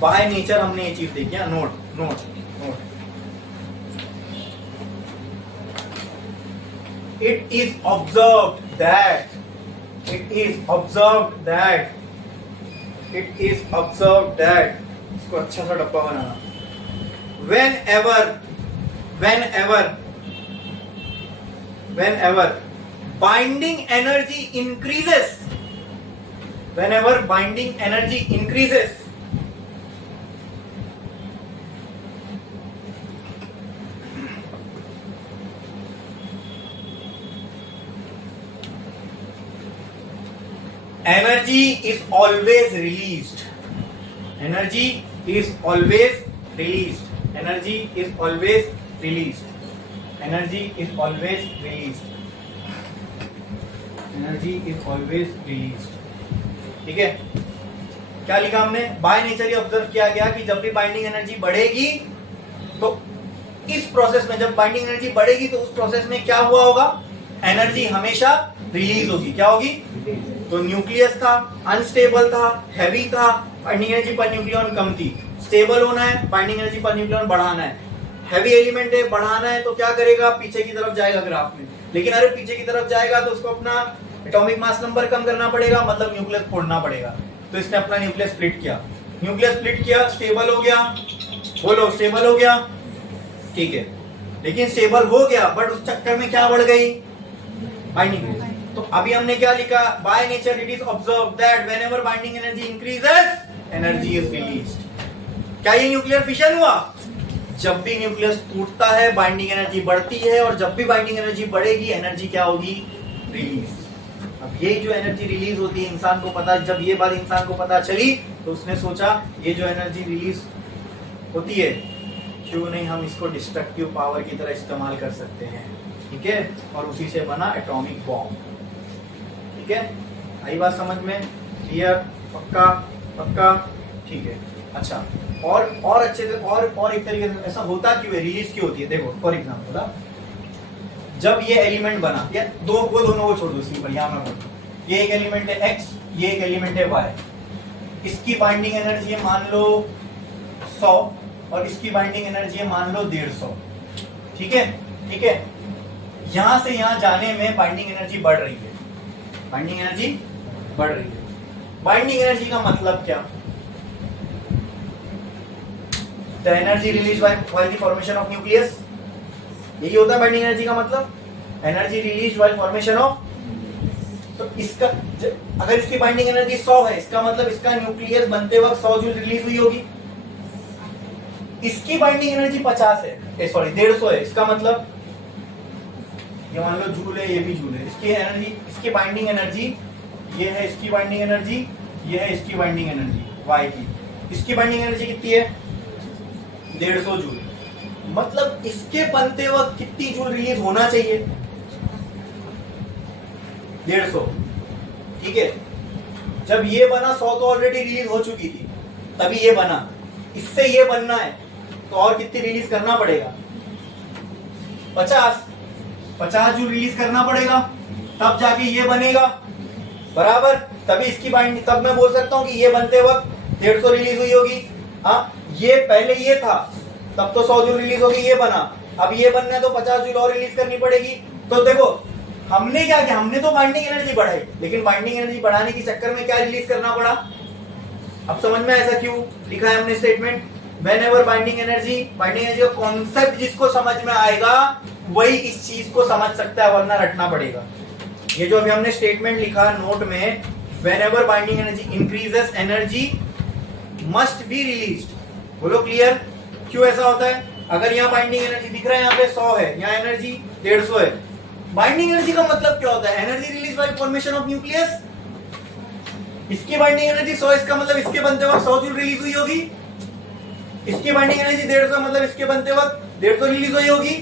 बाय नेचर हमने ये चीज देखी है, note. It is observed that इसको अच्छा सा डब्बा बनाना। Whenever binding energy increases, energy is always released. ठीक है। क्या लिखा हमने? बाय नेचर ही ऑब्जर्व किया गया कि जब भी बाइंडिंग एनर्जी बढ़ेगी तो इस प्रोसेस में, जब बाइंडिंग एनर्जी बढ़ेगी तो उस प्रोसेस में क्या हुआ होगा? एनर्जी हमेशा रिलीज होगी। क्या होगी? तो न्यूक्लियस था, अनस्टेबल था, हैवी था, बाइंडिंग एनर्जी पर न्यूक्लियन कम थी। स्टेबल होना है, बाइंडिंग एनर्जी पर न्यूक्लियन बढ़ाना है। हैवी एलिमेंट है, बढ़ाना है तो क्या करेगा? पीछे की तरफ जाएगा ग्राफ में। लेकिन अरे पीछे की तरफ जाएगा तो उसको अपना एटॉमिक मास नंबर कम करना पड़ेगा, मतलब न्यूक्लियस फोड़ना पड़ेगा। तो इसने अपना न्यूक्लियस स्प्लिट किया, स्टेबल हो गया। बोलो स्टेबल हो गया, ठीक है। लेकिन स्टेबल हो गया बट उस चक्कर में क्या बढ़ गई? बाइंडिंग। तो अभी हमने क्या लिखा? By nature it is observe that whenever binding energy increases, energy is released. क्या ये न्यूक्लियर फिशन हुआ? जब भी न्यूक्लियस टूटता है बाइंडिंग एनर्जी बढ़ती है और जब भी बाइंडिंग एनर्जी बढ़ेगी एनर्जी क्या होगी? रिलीज। अब ये जो एनर्जी रिलीज होती है इंसान को पता, जब ये बात इंसान को पता चली तो उसने सोचा ये जो एनर्जी रिलीज होती है क्यों नहीं हम इसको डिस्ट्रक्टिव पावर की तरह इस्तेमाल कर सकते हैं, ठीक है, और उसी से बना एटॉमिक बॉम्ब, ठीक है। आई बात समझ में? क्लियर? पक्का? पक्का? ठीक है। अच्छा, और अच्छे से और एक तरीके से ऐसा होता क्यों है, रिलीज क्यों होती है? देखो फॉर एग्जांपल, जब ये एलिमेंट बना, या दोनों को छोड़ दो, सिंपल यहाँ में बोलूं, ये एक एलिमेंट है x, ये एक एलिमेंट है y, इसकी बाइंडिंग एनर्जी है मान लो 100 और इसकी बाइंडिंग एनर्जी है मान लो 150, ठीक है, ठीक है। यहां से यहां जाने में बाइंडिंग एनर्जी बढ़ रही है, बाइंडिंग एनर्जी बढ़ रही है। बाइंडिंग एनर्जी का मतलब क्या? The energy release while the formation of nucleus, यही होता है बाइंडिंग एनर्जी का मतलब, energy release while formation of. तो इसका अगर इसकी बाइंडिंग एनर्जी 100 है, इसका मतलब इसका न्यूक्लियस बनते वक्त 100 जूल रिलीज हुई होगी। इसकी बाइंडिंग एनर्जी 50 है, सॉरी 150 है, इसका मतलब ये मान लो जूल है, ये भी जूल है। इसकी एनर्जी, इसकी बाइंडिंग एनर्जी ये है, इसकी बाइंडिंग एनर्जी ये है, इसकी बाइंडिंग एनर्जी y की, इसकी बाइंडिंग एनर्जी कितनी है? 150 जूल। मतलब इसके बनते वक्त कितनी जूल रिलीज होना चाहिए? 150, ठीक है। जब ये बना 100 तो ऑलरेडी रिलीज हो चुकी थी, तभी ये बना। इससे ये बनना है तो और कितनी रिलीज करना पड़ेगा? 50 जूल रिलीज करना पड़ेगा, तब जाके ये बनेगा, बराबर। तभी इसकी बाइंडिंग, तब मैं बोल सकता हूं कि ये बनते वक्त 150 रिलीज हुई होगी। हाँ, ये पहले ये था तब तो 100 जूल रिलीज होगी, ये बना, अब ये बनना है तो 50 जूल और रिलीज करनी पड़ेगी। तो देखो हमने क्या किया, हमने तो बाइंडिंग एनर्जी बढ़ाई, लेकिन बाइंडिंग एनर्जी बढ़ाने के चक्कर में क्या रिलीज करना पड़ा? अब समझ में ऐसा क्यों लिखा है हमने स्टेटमेंट? व्हेनेवर बाइंडिंग एनर्जी का कॉन्सेप्ट जिसको समझ में आएगा वही इस चीज को समझ सकता है, वरना रटना पड़ेगा। ये जो अभी हमने स्टेटमेंट लिखा नोट में, whenever binding energy increases energy must be released, बोलो क्लियर? क्यों ऐसा होता है? अगर यहाँ बाइंडिंग एनर्जी दिख रहा है, यहाँ पे 100 है, यहाँ एनर्जी 150 है। बाइंडिंग एनर्जी का मतलब क्या होता है? Energy release by formation of nucleus. इसकी बाइंडिंग एनर्जी 100, इसका मतलब इसके बनते वक्त 100 जूल रिलीज हुई होगी। इसकी बाइंडिंग एनर्जी 150, मतलब इसके बनते वक्त 150 रिलीज हुई होगी।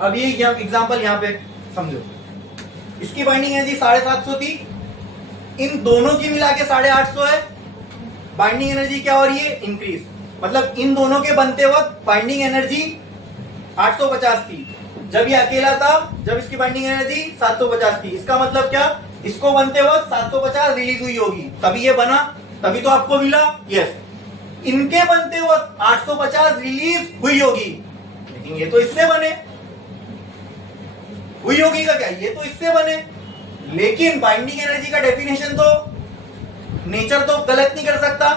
अब ये एग्जांपल यहाँ पे समझो, इसकी बाइंडिंग एनर्जी 750 थी, इन दोनों की मिला के 850 है। बाइंडिंग एनर्जी क्या हो रही है? इंक्रीज। मतलब इन दोनों के बनते वक्त बाइंडिंग एनर्जी 850 थी, जब ये अकेला था, जब इसकी बाइंडिंग एनर्जी 750 थी। इसका मतलब क्या? इसको बनते वक्त 750 रिलीज हुई होगी, तभी ये बना, तभी तो आपको मिला। यस, इनके बनते वक्त 850 रिलीज हुई होगी, लेकिन ये तो इससे बने। हुई होगी का क्या? ये तो इससे बने। लेकिन बाइंडिंग एनर्जी का डेफिनेशन तो नेचर तो गलत नहीं कर सकता।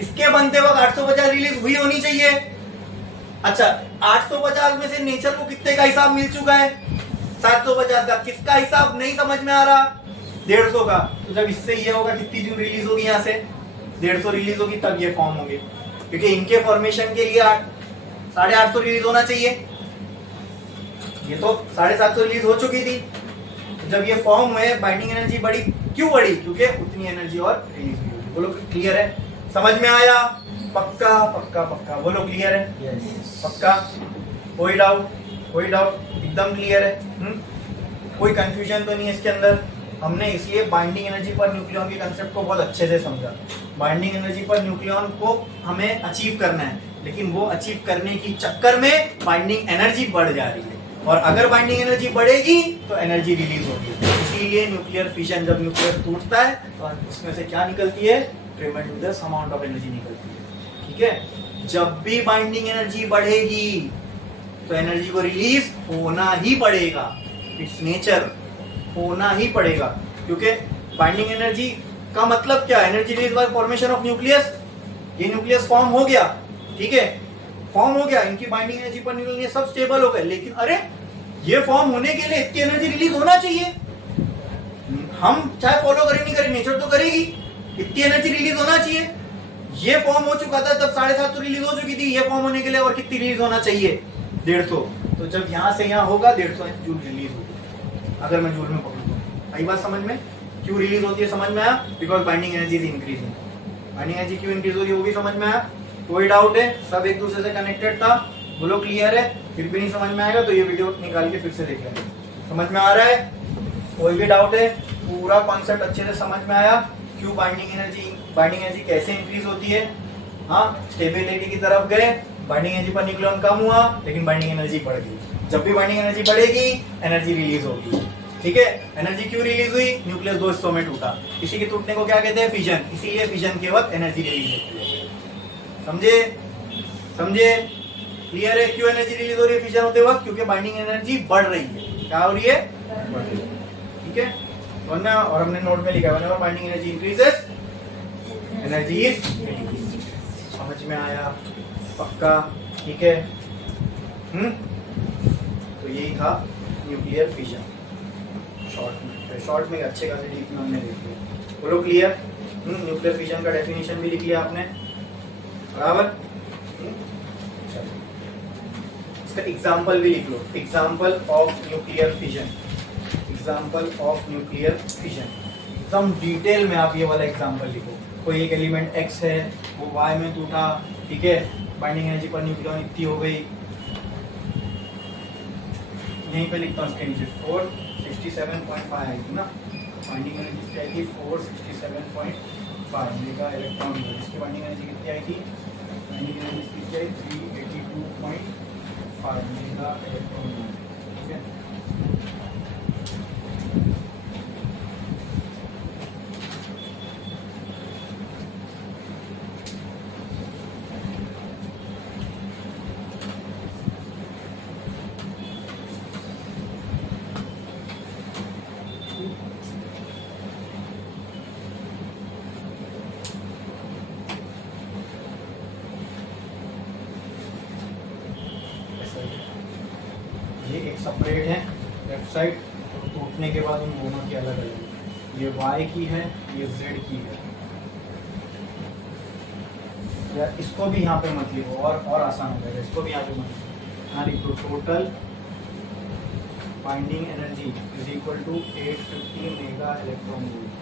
इसके बनते वक्त 850 रिलीज हुई होनी चाहिए। अच्छा, 850 में से नेचर को कितने का हिसाब मिल चुका है? 750 का। किसका हिसाब नहीं समझ में आ रहा? 150 का। तो जब इससे ये होगा, कितनी जूल रिलीज होगी? यहाँ से 150 रिलीज होगी, तब ये फॉर्म होंगे, क्योंकि इनके फॉर्मेशन के लिए 850 रिलीज होना चाहिए। ये तो 750 रिलीज हो चुकी थी। जब ये फॉर्म हुए, बाइंडिंग एनर्जी बढ़ी। क्यों बढ़ी? क्योंकि उतनी एनर्जी और रिलीज हुई होगी। बोलो क्लियर है? समझ में आया? पक्का पक्का पक्का, बोलो क्लियर है? यस। पक्का? कोई डाउट? कोई डाउट? एकदम क्लियर है? कोई कंफ्यूजन तो नहीं है इसके अंदर? हमने इसलिए बाइंडिंग एनर्जी पर न्यूक्लियॉन के कंसेप्ट को बहुत अच्छे से समझा। बाइंडिंग एनर्जी पर न्यूक्लियॉन को हमें अचीव करना है, लेकिन वो अचीव करने की चक्कर में बाइंडिंग एनर्जी बढ़ जा रही है, और अगर बाइंडिंग एनर्जी बढ़ेगी तो एनर्जी रिलीज होगी। इसीलिए न्यूक्लियर फिशन, जब न्यूक्लियर टूटता है तो उसमें से क्या निकलती है? ट्रेमेंडस अमाउंट ऑफ एनर्जी निकलती है, ठीक है। जब भी बाइंडिंग एनर्जी बढ़ेगी तो एनर्जी को रिलीज होना ही पड़ेगा, इट्स नेचर, होना ही पड़ेगा। क्योंकि बाइंडिंग एनर्जी का मतलब क्या? Energy release by formation of nucleus. ये न्यूक्लियस फॉर्म हो गया, ठीक है, फॉर्म हो गया, इनकी बाइंडिंग एनर्जी पर न्यूक्लियस, ये सब स्टेबल हो गए, लेकिन अरे ये फॉर्म होने के लिए इतनी एनर्जी रिलीज होना चाहिए। हम चाहे फॉलो करें नहीं करें, नेचर तो करेगी, इतनी एनर्जी रिलीज होना चाहिए। ये फॉर्म हो चुका था तब 750 रिलीज हो चुकी थी, ये फॉर्म होने के लिए और कितनी रिलीज होना चाहिए? 150। तो जब यहाँ से यहाँ होगा 150 जूल रिलीज होगी, अगर मैं जूल में पकड़ूँ। आई बात समझ में? क्यों रिलीज होती है समझ में आया? Because binding energy is increasing. Binding energy क्यों इंक्रीज हो रही होगी समझ में आया? कोई डाउट है? सब एक दूसरे से कनेक्टेड था? बोलो क्लियर है? फिर भी नहीं समझ में आएगा तो ये वीडियो निकाल के फिर से देख लेंगे। समझ में आ रहा है? कोई भी डाउट है? पूरा कॉन्सेप्ट अच्छे से समझ में आया? क्यों बाइंडिंग एनर्जी कैसे इंक्रीज होती है? हाँ, स्टेबिलिटी की तरफ गए, बाइंडिंग एनर्जी पर न्यूक्लियन कम हुआ लेकिन बाइंडिंग एनर्जी बढ़ गई। जब भी बाइंडिंग एनर्जी बढ़ेगी एनर्जी रिलीज होगी। ठीक है, एनर्जी क्यों रिलीज हुई? न्यूक्लियस 2 हिस्सों में टूटा, इसी के टूटने को क्या कहते हैं? फिजन। इसीलिए फिजन के वक्त एनर्जी रिलीज होती है। समझे? क्लियर है? क्यों एनर्जी रिलीज हो रही है फिजन होते वक्त? क्योंकि बाइंडिंग एनर्जी बढ़ रही है। क्या हो रही है? बढ़ रही है। ठीक है, वरना, और हमने नोट में लिखा है binding energy increases energy is release. समझ में आया? पक्का? ठीक है। तो यही था न्यूक्लियर फिजन शॉर्ट में अच्छे खासे डीप में हमने देख लिया। बोलो क्लियर? न्यूक्लियर फिजन का डेफिनेशन भी लिख लिया आपने, बराबर? इसका एग्जांपल भी लिख लो, एग्जांपल ऑफ न्यूक्लियर फिजन। एकदम डिटेल में आप ये वाला एग्जांपल लिखो। कोई एक एलिमेंट X है, वो Y में टूटा, ठीक है, बाइंडिंग एनर्जी पर न्यूक्लियन इतनी हो गई, यहीं पे लिखता हूँ इसके नीचे 467.5 आएगी ना, बाइंडिंग एनर्जी क्या आई थी? 467.5 मेगा इलेक्ट्रॉन वोल्ट। इसकी बाइंडिंग एनर्जी कितनी आई थी? बाइंडिंग एनर्जी कितनी आई? 382.5 मेगा इलेक्ट्रॉन वोल्ट। ठीक है, ये एक सेपरेट है लेफ्ट साइड, तो टूटने के बाद उन दोनों की अलग अलग, ये Y की है, ये Z की है। या इसको भी यहाँ पे मत लिखो, और आसान हो जाएगा। इसको भी यहाँ पे मत लिखो, यहाँ लिखो total binding energy is equal to 850 mega electron volt.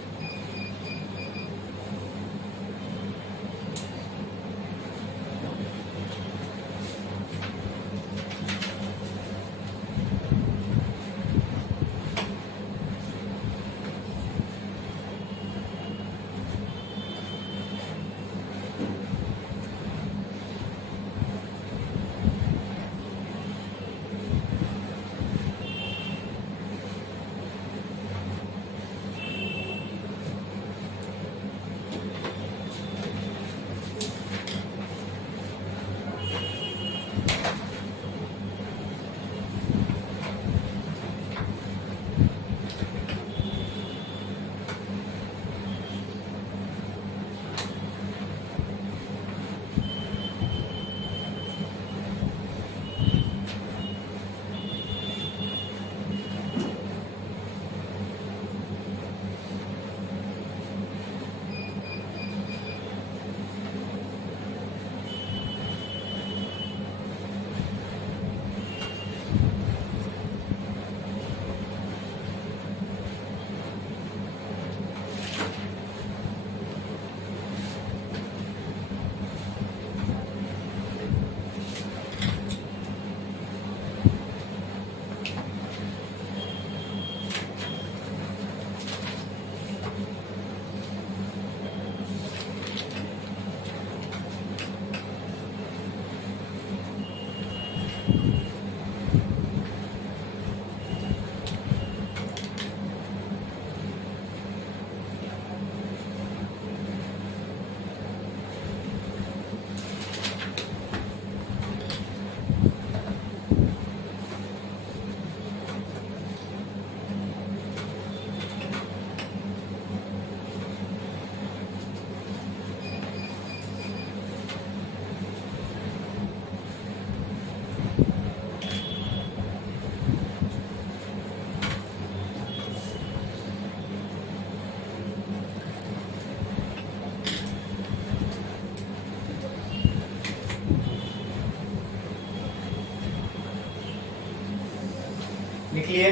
लिख लिए?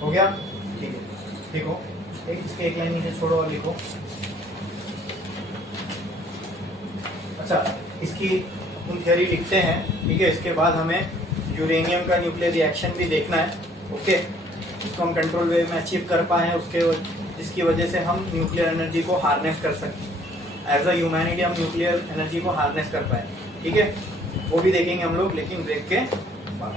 हो गया? ठीक है, देखो इसके एक लाइन नीचे छोड़ो और लिखो। अच्छा, इसकी उन थियरी लिखते हैं, ठीक है। इसके बाद हमें यूरेनियम का न्यूक्लियर रिएक्शन भी देखना है, ओके। इसको हम कंट्रोल वे में अचीव कर पाए हैं, जिसकी वजह से हम न्यूक्लियर एनर्जी को हार्नेस कर सकें। एज अ ह्यूमैनिटी हम न्यूक्लियर एनर्जी को हार्नेस कर पाए, ठीक है। वो भी देखेंगे हम लोग, लेकिन ब्रेक के बाद।